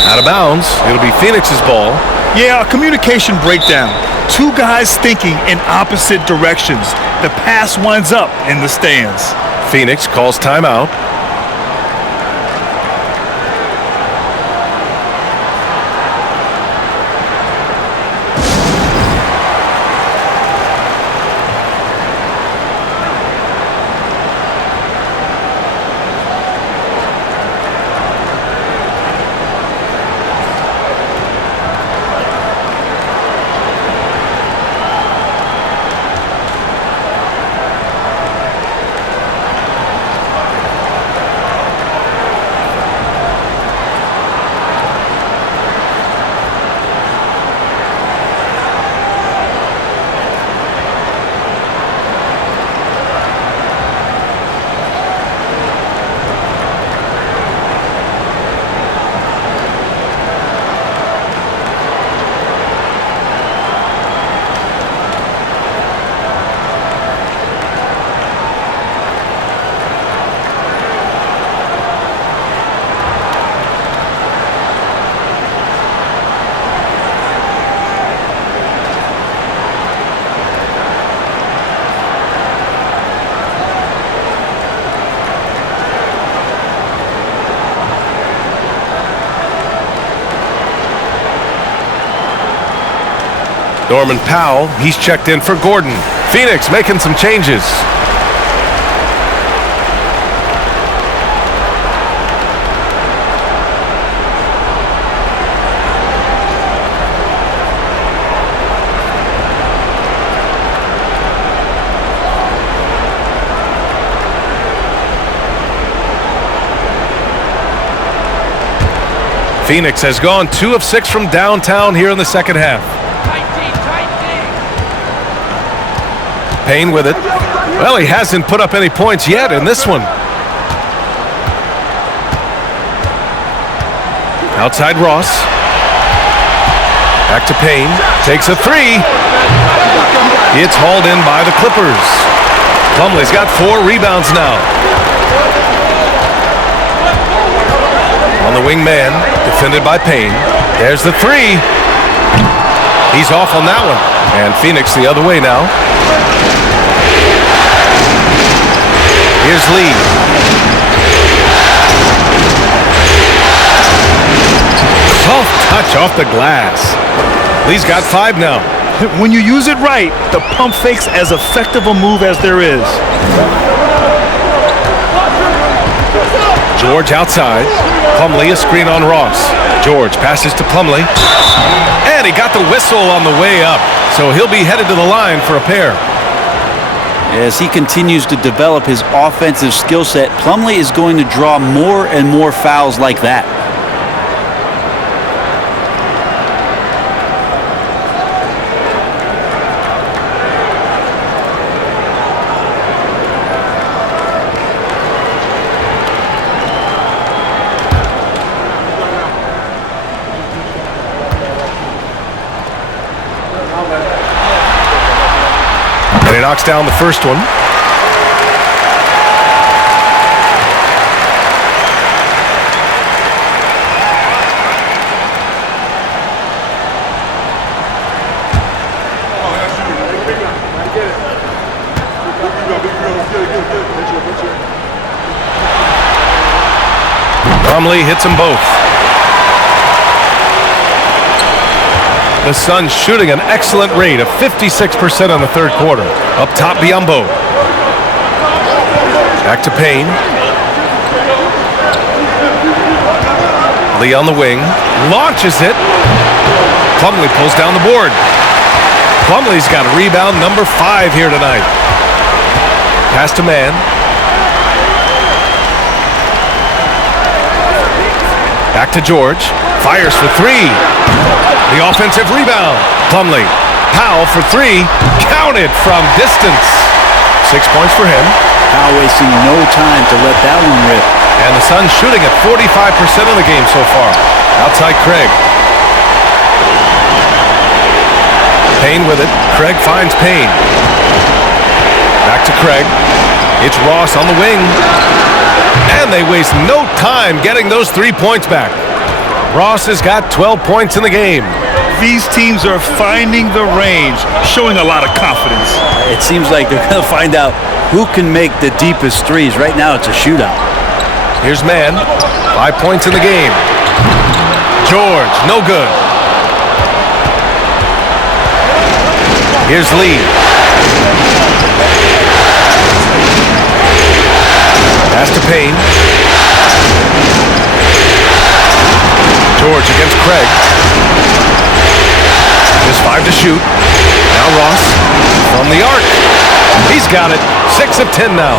Out of bounds. It'll be Phoenix's ball. Yeah, a communication breakdown. 2 guys thinking in opposite directions. The pass winds up in the stands. Phoenix calls timeout. Norman Powell, he's checked in for Gordon. Phoenix making some changes. Phoenix has gone 2 of 6 from downtown here in the second half. Payne with it. Well, he hasn't put up any points yet in this one. Outside Ross. Back to Payne. Takes a 3. It's hauled in by the Clippers. Plumlee's got 4 rebounds now. On the wing man, defended by Payne. There's the 3. He's off on that one. And Phoenix the other way now. Here's Lee. Soft touch off the glass. Lee's got 5 now. When you use it right, the pump fake's as effective a move as there is. George outside. Plumlee a screen on Ross. George passes to Plumlee. And he got the whistle on the way up. So he'll be headed to the line for a pair. As he continues to develop his offensive skill set, Plumlee is going to draw more and more fouls like that. knocks down the first one. Plumlee hits them both. The Suns shooting an excellent rate of 56% on the third quarter. Up top, Biyombo. Back to Payne. Lee on the wing. Launches it. Plumlee pulls down the board. Plumlee's got a rebound number 5 here tonight. Pass to Man. Back to George. Fires for 3. The offensive rebound. Plumlee. Powell for 3. Counted from distance. 6 points for him. Powell wasting no time to let that one rip. And the Suns shooting at 45% of the game so far. Outside Craig. Payne with it. Craig finds Payne. Back to Craig. It's Ross on the wing. And they waste no time getting those 3 points back. Ross has got 12 points in the game. These teams are finding the range, showing a lot of confidence. It seems like they're going to find out who can make the deepest threes. Right now, it's a shootout. Here's Man. 5 points in the game. George, no good. Here's Lee. Pass to Payne. George against Craig. There's 5 to shoot. Now Ross from the arc. He's got it. 6 of 10 now.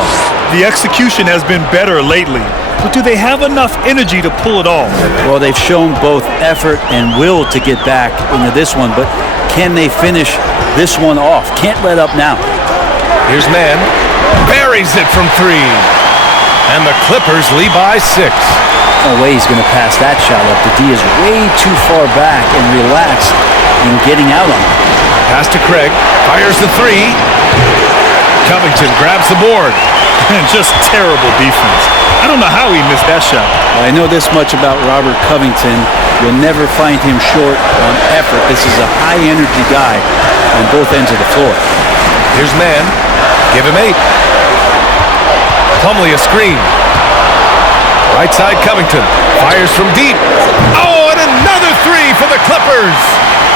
The execution has been better lately, but do they have enough energy to pull it off? Well, they've shown both effort and will to get back into this one, but can they finish this one off? Can't let up now. Here's Man. Buries it from 3. And the Clippers lead by 6. No way he's going to pass that shot up. The D is way too far back and relaxed in getting out on it. Pass to Craig. Fires the 3. Covington grabs the board. And just terrible defense. I don't know how he missed that shot. Well, I know this much about Robert Covington. You'll never find him short on effort. This is a high-energy guy on both ends of the floor. Here's Man. Give him 8. Plumlee a screen. Right side Covington. Fires from deep. Oh, and another 3 for the Clippers.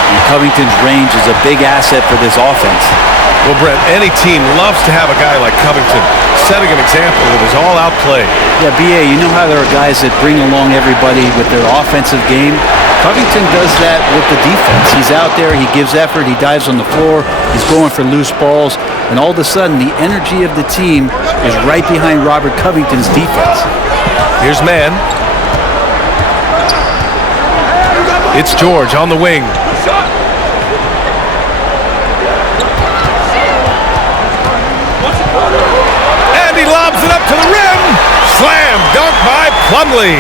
And Covington's range is a big asset for this offense. Well, Brent, any team loves to have a guy like Covington setting an example with his all-out play. Yeah, B.A., you know how there are guys that bring along everybody with their offensive game? Covington does that with the defense. He's out there, he gives effort, he dives on the floor, he's going for loose balls, and all of a sudden the energy of the team is right behind Robert Covington's defense. Here's Man. It's George on the wing. And he lobs it up to the rim. Slam dunk by Plumlee.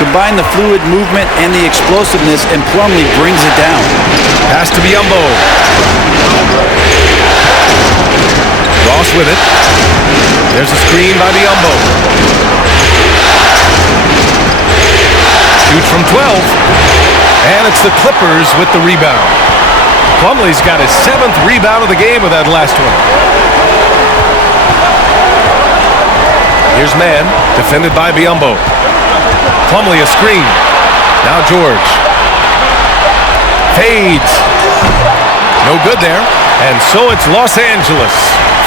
Combine the fluid movement and the explosiveness, and Plumlee brings it down. Pass to Biyombo. Ross with it. There's a screen by Biyombo. Shoots from 12. And it's the Clippers with the rebound. Plumlee's got his 7th rebound of the game with that last one. Here's Man, defended by Biyombo. Plumlee a screen. Now George. Fades. No good there. And so it's Los Angeles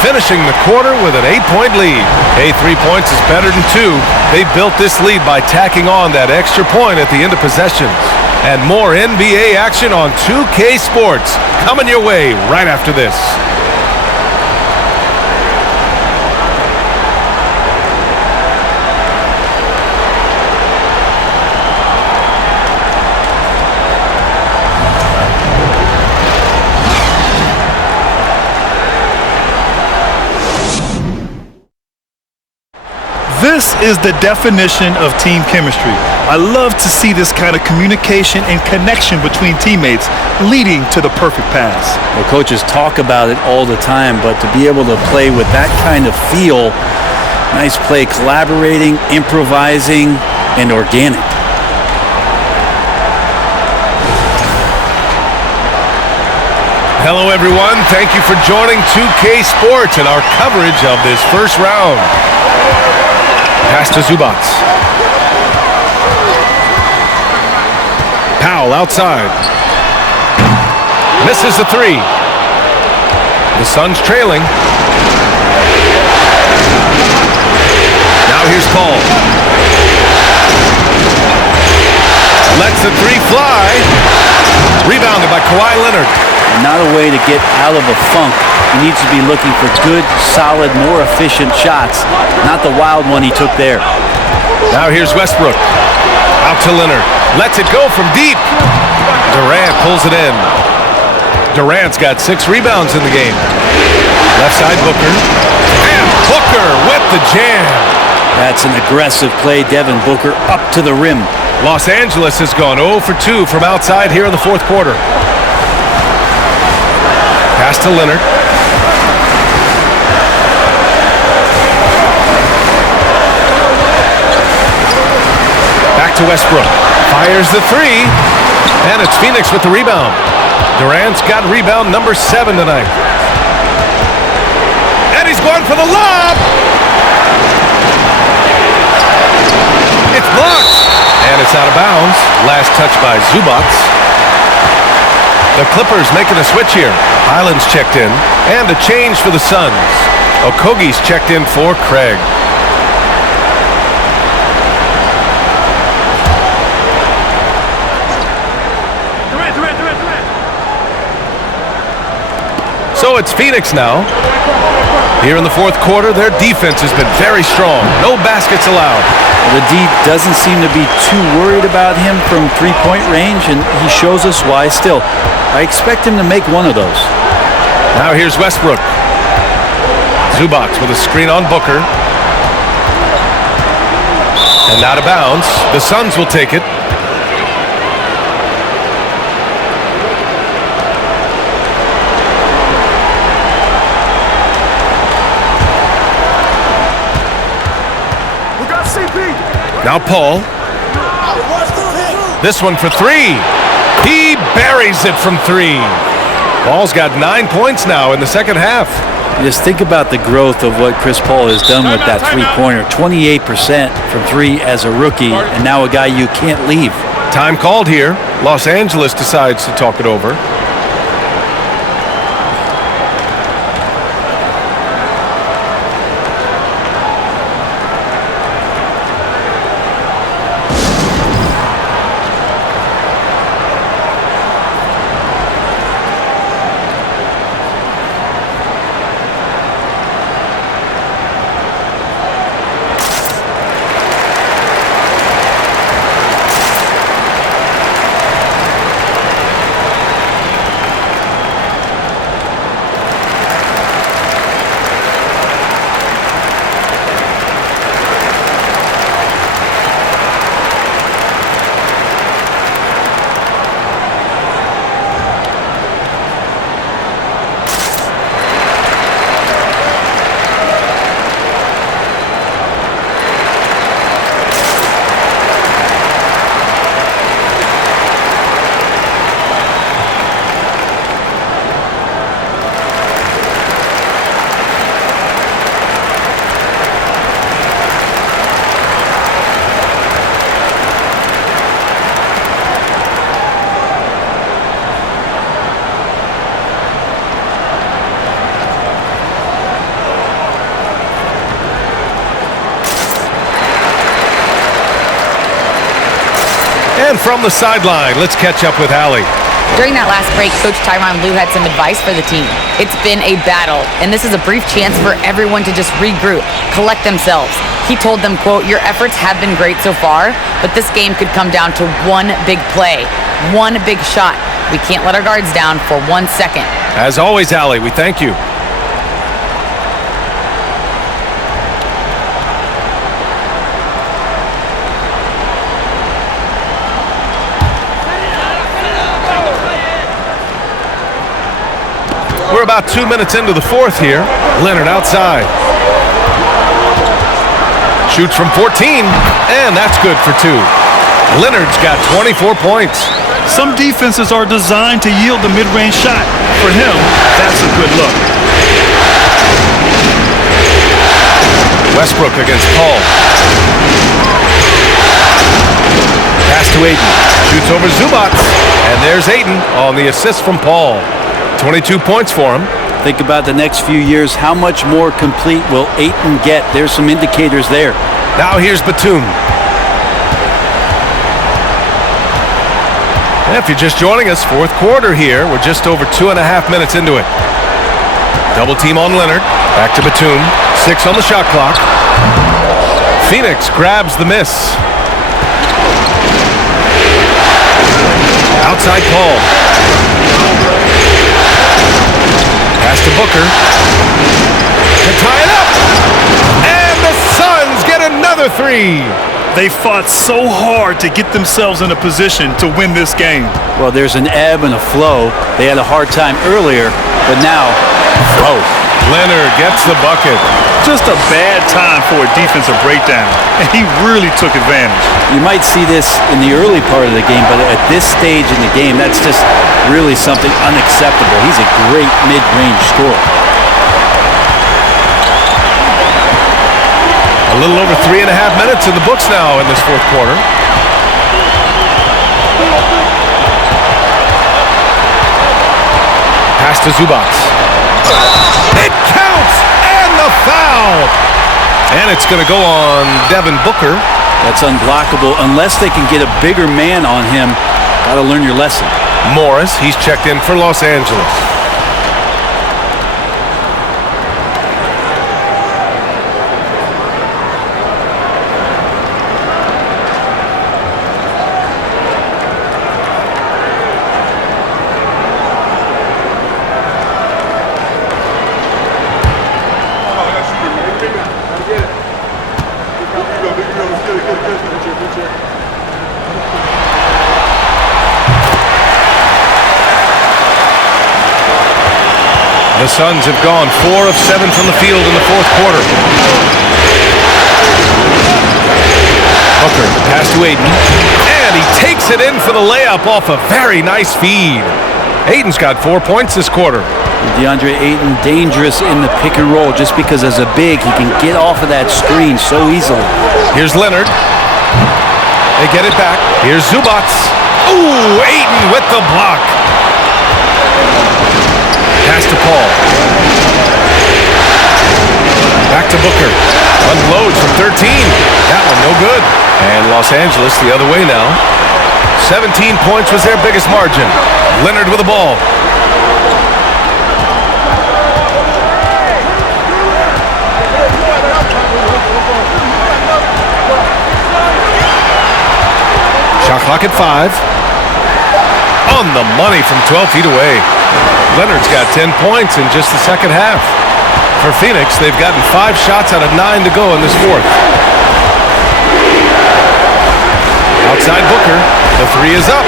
finishing the quarter with an 8-point lead. Hey, 3 points is better than 2. They built this lead by tacking on that extra point at the end of possessions. And more NBA action on 2K Sports coming your way right after this. This is the definition of team chemistry. I love to see this kind of communication and connection between teammates leading to the perfect pass. Well, coaches talk about it all the time, but to be able to play with that kind of feel, nice play, collaborating, improvising, and organic. Hello, everyone. Thank you for joining 2K Sports and our coverage of this first round. Pass to Zubac. Powell outside. Misses the three. The Suns trailing. Now here's Paul. Lets the three fly. Rebounded by Kawhi Leonard. Not a way to get out of a funk. He needs to be looking for good, solid, more efficient shots, not the wild one he took there. Now here's Westbrook. Out to Leonard. Lets it go from deep. Durant pulls it in. Durant's got 6 rebounds in the game. Left side Booker. And Booker with the jam. That's an aggressive play. Devin Booker up to the rim. Los Angeles has gone 0 for 2 from outside here in the fourth quarter. Pass to Leonard. Back to Westbrook. Fires the three. And it's Phoenix with the rebound. Durant's got rebound number 7 tonight. And he's going for the lob. It's blocked. And it's out of bounds. Last touch by Zubac. The Clippers making a switch here. Highland's checked in. And a change for the Suns. Okogie's checked in for Craig. So it's Phoenix now. Here in the fourth quarter, their defense has been very strong. No baskets allowed. The D doesn't seem to be too worried about him from three-point range, and he shows us why still. I expect him to make one of those. Now here's Westbrook. Zubac with a screen on Booker. And out of bounds. The Suns will take it. Now Paul. This one for 3. He buries it from 3. Paul's got 9 points now in the second half. Just think about the growth of what Chris Paul has done with that three-pointer. 28% from 3 as a rookie, and now a guy you can't leave. Time called here. Los Angeles decides to talk it over. And from the sideline, let's catch up with Allie. During that last break, Coach Tyronn Lue had some advice for the team. It's been a battle, and this is a brief chance for everyone to just regroup, collect themselves. He told them, quote, "Your efforts have been great so far, but this game could come down to one big play, one big shot. We can't let our guards down for 1 second." As always, Allie, we thank you. We're about 2 minutes into the fourth here. Leonard outside. Shoots from 14, and that's good for 2. Leonard's got 24 points. Some defenses are designed to yield the mid-range shot. For him, that's a good look. Westbrook against Paul. Pass to Ayton. Shoots over Zubac. And there's Ayton on the assist from Paul. 22 points for him. Think about the next few years. How much more complete will Ayton get? There's some indicators there. Now here's Batum. And if you're just joining us, fourth quarter here. We're just over 2.5 minutes into it. Double team on Leonard. Back to Batum. 6 on the shot clock. Phoenix grabs the miss. Outside Paul. Pass to Booker. To tie it up. And the Suns get another 3. They fought so hard to get themselves in a position to win this game. Well, there's an ebb and a flow. They had a hard time earlier, but now, flow. Leonard gets the bucket. Just a bad time for a defensive breakdown, and he really took advantage. You might see this in the early part of the game, but at this stage in the game, that's just really something unacceptable. He's a great mid-range scorer. A little over 3.5 minutes in the books now in this fourth quarter. Pass to Zubac. It counts! And the foul! And it's going to go on Devin Booker. That's unblockable unless they can get a bigger man on him. Got to learn your lesson. Morris, he's checked in for Los Angeles. The Suns have gone 4 of 7 from the field in the fourth quarter. Booker, pass to Ayton. And he takes it in for the layup off a very nice feed. Ayton's got 4 points this quarter. DeAndre Ayton dangerous in the pick and roll just because as a big, he can get off of that screen so easily. Here's Leonard. They get it back. Here's Zubac. Ooh, Ayton with the block. Pass to Paul. Back to Booker. Unloads from 13. That one no good. And Los Angeles the other way now. 17 points was their biggest margin. Leonard with the ball. Shot clock at 5. On the money from 12 feet away. Leonard's got 10 points in just the second half. For Phoenix, they've gotten 5 shots out of 9 to go in this fourth. Outside Booker, the 3 is up.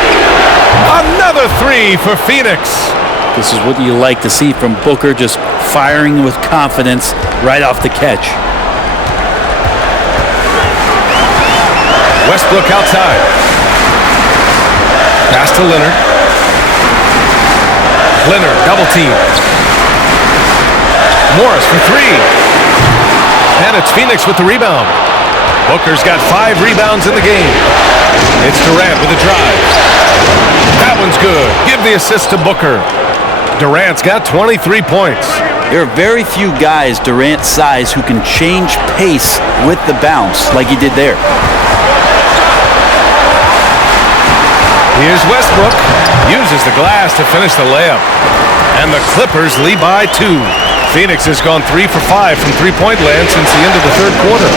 Another 3 for Phoenix. This is what you like to see from Booker, just firing with confidence right off the catch. Westbrook outside. Pass to Leonard. Leonard, double team. Morris for 3. And it's Phoenix with the rebound. Booker's got 5 rebounds in the game. It's Durant with a drive. That one's good. Give the assist to Booker. Durant's got 23 points. There are very few guys Durant's size who can change pace with the bounce like he did there. Here's Westbrook. Uses the glass to finish the layup. And the Clippers lead by 2. Phoenix has gone 3 for 5 from three-point land since the end of the third quarter.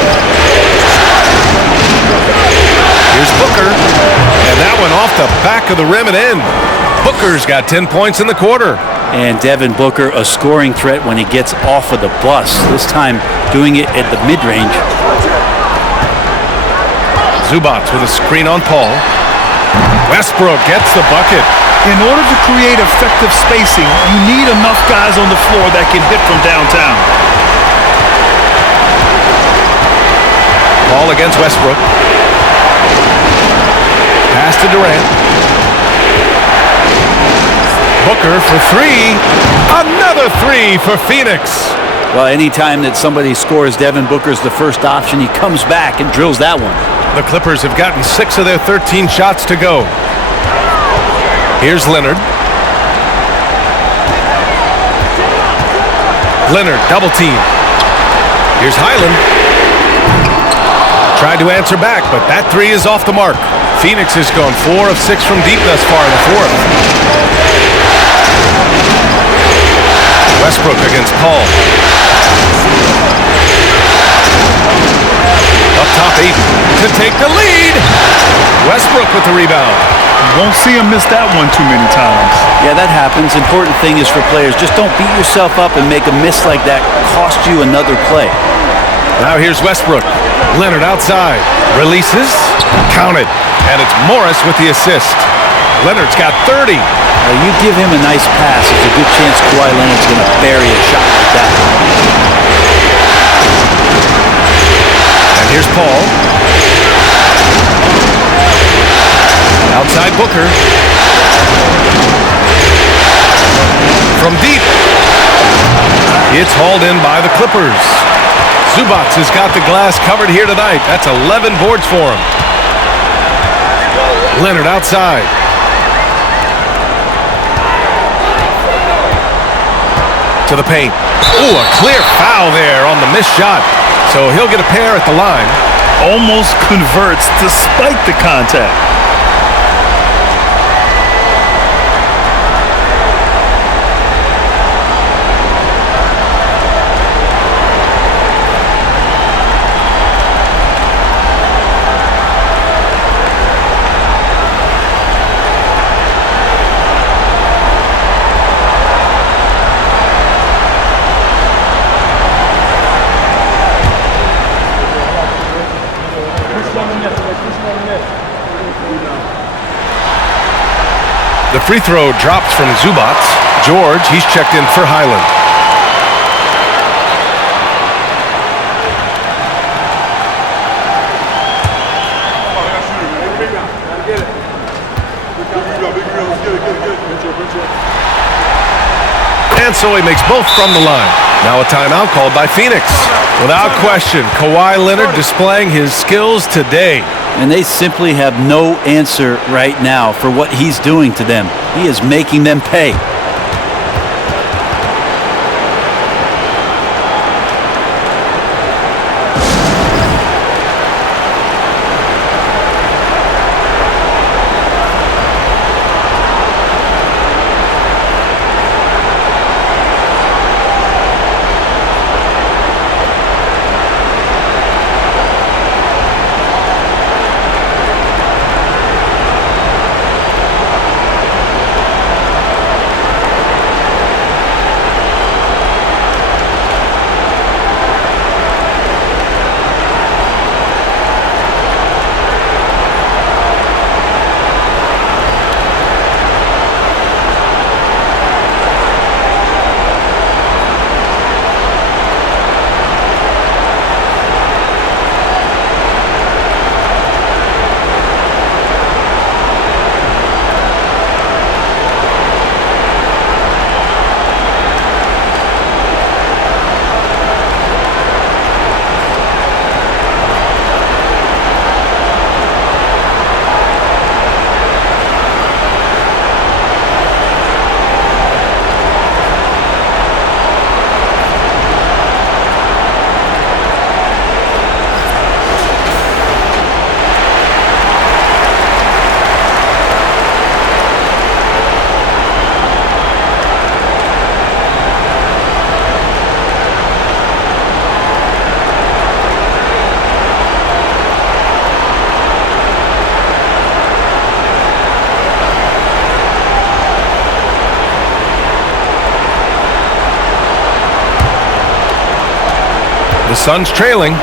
Here's Booker. And that one off the back of the rim and in. Booker's got 10 points in the quarter. And Devin Booker, a scoring threat when he gets off of the bus. This time doing it at the mid-range. Zubac with a screen on Paul. Westbrook gets the bucket. In order to create effective spacing, you need enough guys on the floor that can hit from downtown. Ball against Westbrook. Pass to Durant. Booker for three. Another three for Phoenix. Well, anytime that somebody scores, Devin Booker's the first option. He comes back and drills that one. The Clippers have gotten 6 of their 13 shots to go. Here's Leonard. Leonard, double team. Here's Highland. Tried to answer back, but that three is off the mark. Phoenix has gone 4 of 6 from deep thus far in the fourth. Westbrook against Paul. Up top, Ayton to take the lead. Westbrook with the rebound. You won't see him miss that one too many times. Yeah, that happens. Important thing is for players, just don't beat yourself up and make a miss like that cost you another play. Now here's Westbrook. Leonard outside. Releases. Counted. And it's Morris with the assist. Leonard's got 30. You give him a nice pass, there's a good chance Kawhi Leonard's going to bury a shot like that. And here's Paul. Outside Booker. From deep. It's hauled in by the Clippers. Zubac has got the glass covered here tonight. That's 11 boards for him. Leonard outside. To the paint. Ooh, a clear foul there on the missed shot. So he'll get a pair at the line. Almost converts despite the contact. The free throw drops from Zubac. George, he's checked in for Highland. And so he makes both from the line. Now a timeout called by Phoenix. Without question, Kawhi Leonard displaying his skills today. And they simply have no answer right now for what he's doing to them. He is making them pay. The Suns trailing.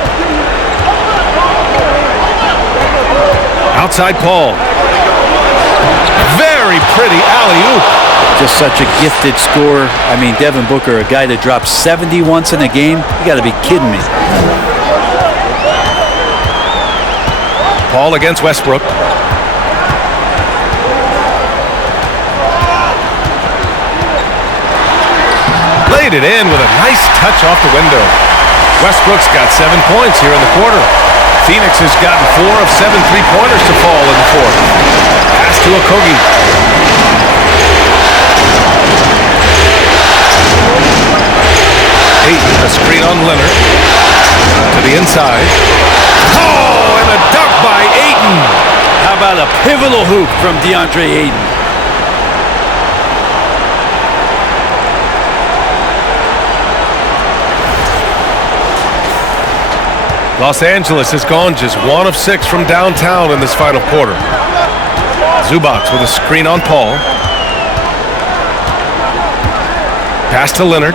Outside Paul. Very pretty out. alley-oop. Just such a gifted scorer. I mean, Devin Booker, a guy that drops 70 once in a game. You got to be kidding me. Paul against Westbrook. Laid it in with a nice touch off the window. Westbrook's got 7 points here in the quarter. Phoenix has gotten 4 of 7 three-pointers to fall in the fourth. Pass to Okogie. Ayton, a screen on Leonard. To the inside. Oh, and a dunk by Ayton. How about a pivotal hoop from DeAndre Ayton? Los Angeles has gone just 1 of 6 from downtown in this final quarter. Zubac with a screen on Paul. Pass to Leonard.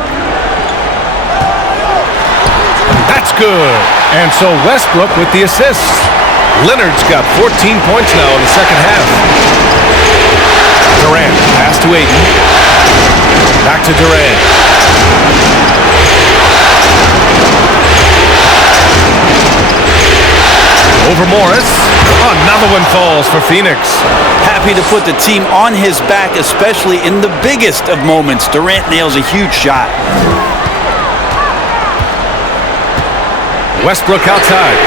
That's good. And so Westbrook with the assist. Leonard's got 14 points now in the second half. Durant, pass to Ayton. Back to Durant. Over Morris. Another one falls for Phoenix. Happy to put the team on his back, especially in the biggest of moments. Durant nails a huge shot. Westbrook outside.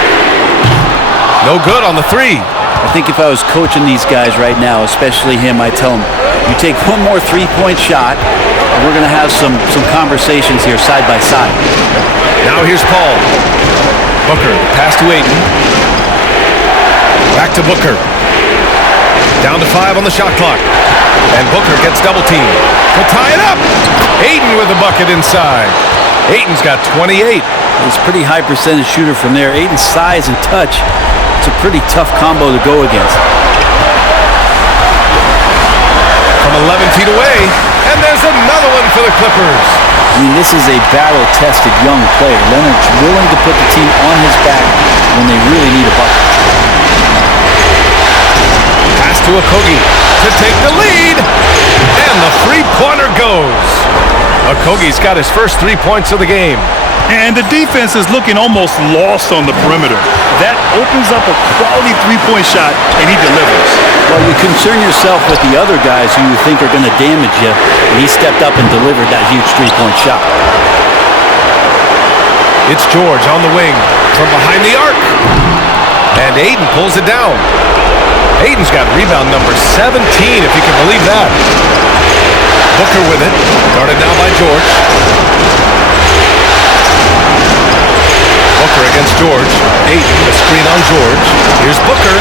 No good on the three. I think if I was coaching these guys right now, especially him, I'd tell him, you take one more three-point shot, and we're going to have some conversations here side by side. Now here's Paul. Booker, pass to Ayton. Back to Booker. Down to 5 on the shot clock. And Booker gets double teamed. To tie it up. Ayton with the bucket inside. Ayton's got 28. He's a pretty high percentage shooter from there. Ayton's size and touch, it's a pretty tough combo to go against. From 11 feet away. And there's another one for the Clippers. I mean, this is a battle-tested young player. Leonard's willing to put the team on his back when they really need a bucket. Pass to Okogie to take the lead. And the three-pointer goes. Okogie's got his first 3 points of the game. And the defense is looking almost lost on the perimeter. That opens up a quality three-point shot, and he delivers. Well, you concern yourself with the other guys who you think are going to damage you, and he stepped up and delivered that huge three-point shot. It's George on the wing from behind the arc. And Ayton pulls it down. Ayton's got rebound number 17, if you can believe that. Booker with it. Guarded now by George. Booker against George. Ayton, a screen on George. Here's Booker.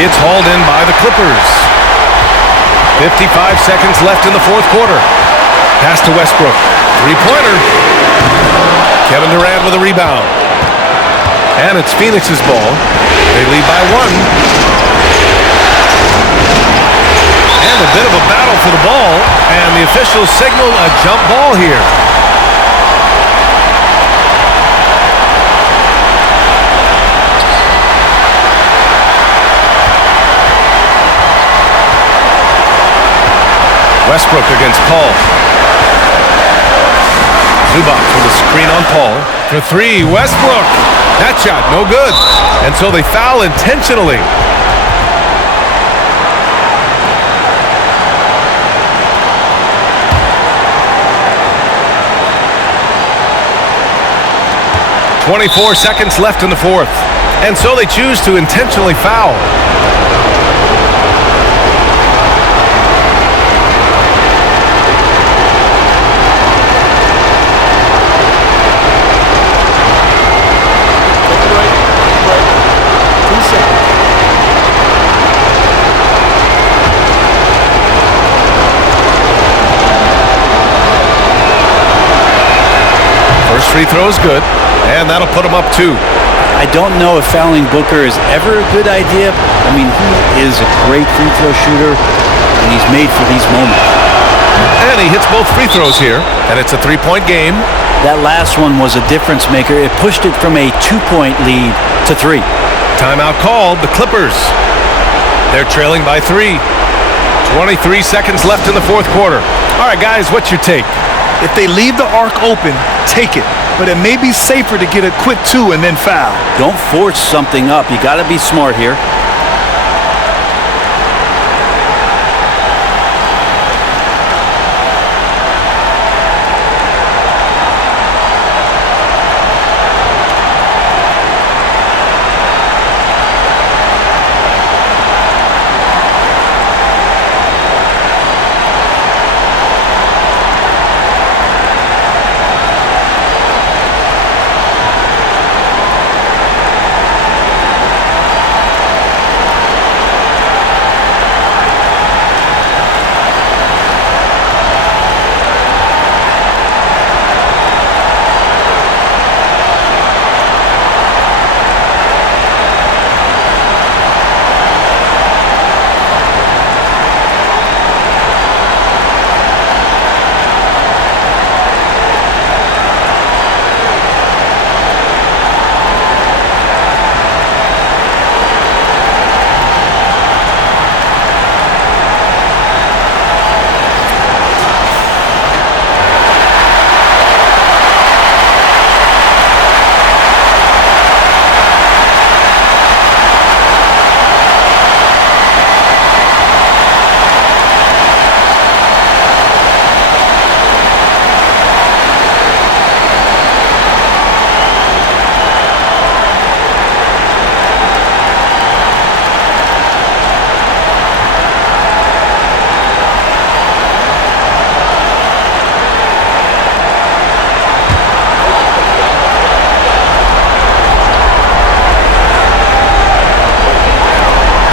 It's hauled in by the Clippers. 55 seconds left in the fourth quarter. Pass to Westbrook. Three-pointer. Kevin Durant with a rebound. And it's Phoenix's ball. They lead by 1. And a bit of a battle for the ball. And the officials signal a jump ball here. Westbrook against Paul. Zubac with a screen on Paul. For 3, Westbrook. That shot, no good. And so they foul intentionally. .24 seconds left in the fourth. And so they choose to intentionally foul. First free throw is good, and that'll put him up 2. I don't know if fouling Booker is ever a good idea. I mean, he is a great free throw shooter, and he's made for these moments. And he hits both free throws here, and it's a 3-point game. That last one was a difference maker. It pushed it from a 2-point lead to 3. Timeout called, the Clippers. They're trailing by 3. 23 seconds left in the fourth quarter. All right, guys, what's your take? If they leave the arc open, take it. But it may be safer to get a quick 2 and then foul. Don't force something up. You got to be smart here.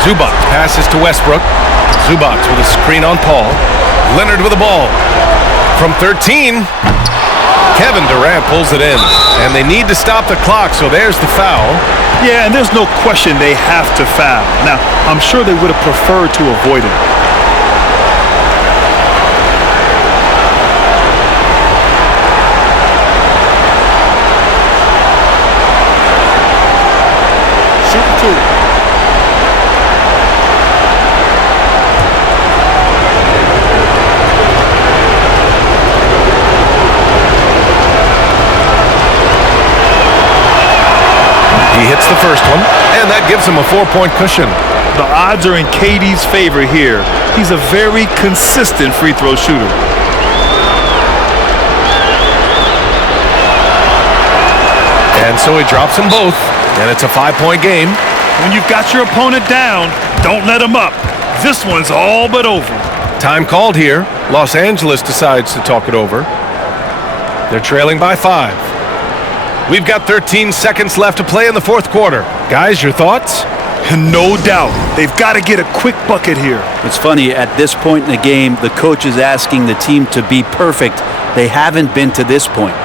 Zubac passes to Westbrook. Zubac with a screen on Paul. Leonard with the ball. From 13, Kevin Durant pulls it in. And they need to stop the clock, so there's the foul. Yeah, and there's no question they have to foul. Now, I'm sure they would have preferred to avoid it. Shooting 2. He hits the first one, and that gives him a 4-point cushion. The odds are in KD's favor here. He's a very consistent free throw shooter. And so he drops them both, and it's a 5-point game. When you've got your opponent down, don't let him up. This one's all but over. Time called here. Los Angeles decides to talk it over. They're trailing by 5. We've got 13 seconds left to play in the fourth quarter. Guys, your thoughts? No doubt. They've got to get a quick bucket here. It's funny, at this point in the game, the coach is asking the team to be perfect. They haven't been to this point.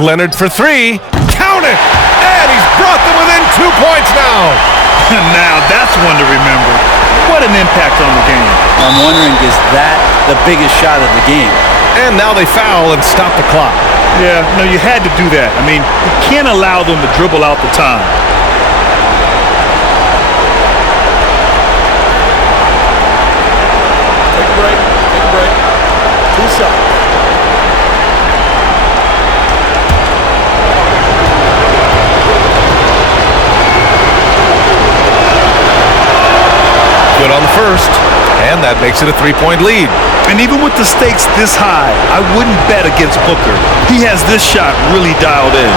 Leonard for three. Count it! And he's brought them within 2 points now. Now that's one to remember. What an impact on the game. I'm wondering, is that the biggest shot of the game? And now they foul and stop the clock. Yeah, no, you had to do that. I mean, you can't allow them to dribble out the time. Take a break. Take a break. 2 shots. Good on the first, and that makes it a 3-point lead. And even with the stakes this high, I wouldn't bet against Booker. He has this shot really dialed in.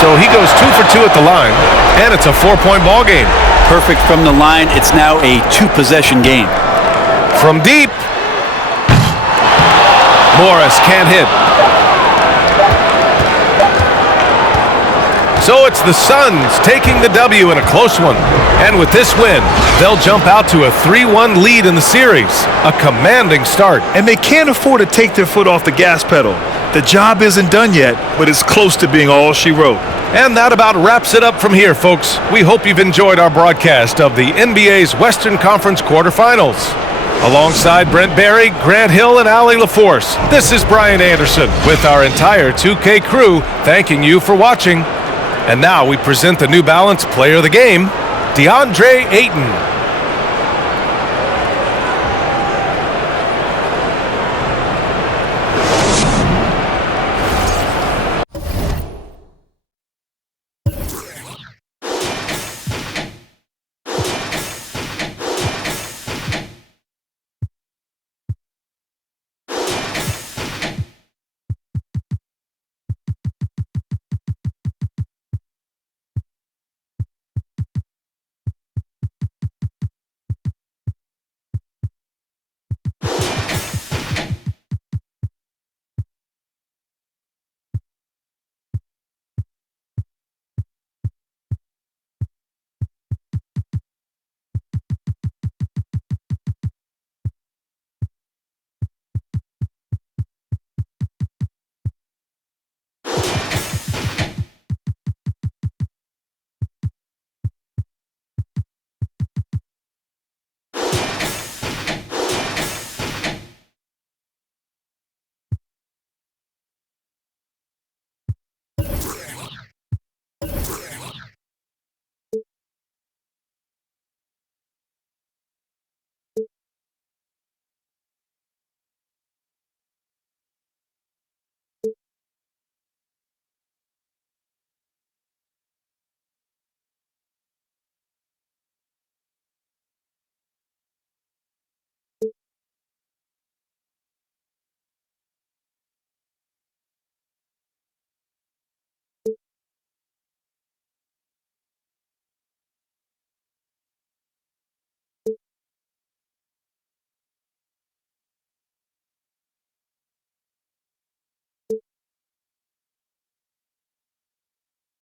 So he goes 2 for 2 at the line, and it's a 4-point ball game. Perfect from the line. It's now a 2-possession game. From deep, Morris can't hit. So it's the Suns taking the W in a close one. And with this win, they'll jump out to a 3-1 lead in the series. A commanding start. And they can't afford to take their foot off the gas pedal. The job isn't done yet, but it's close to being all she wrote. And that about wraps it up from here, folks. We hope you've enjoyed our broadcast of the NBA's Western Conference quarterfinals. Alongside Brent Barry, Grant Hill, and Allie LaForce, this is Brian Anderson with our entire 2K crew thanking you for watching. And now we present the New Balance Player of the Game, DeAndre Ayton.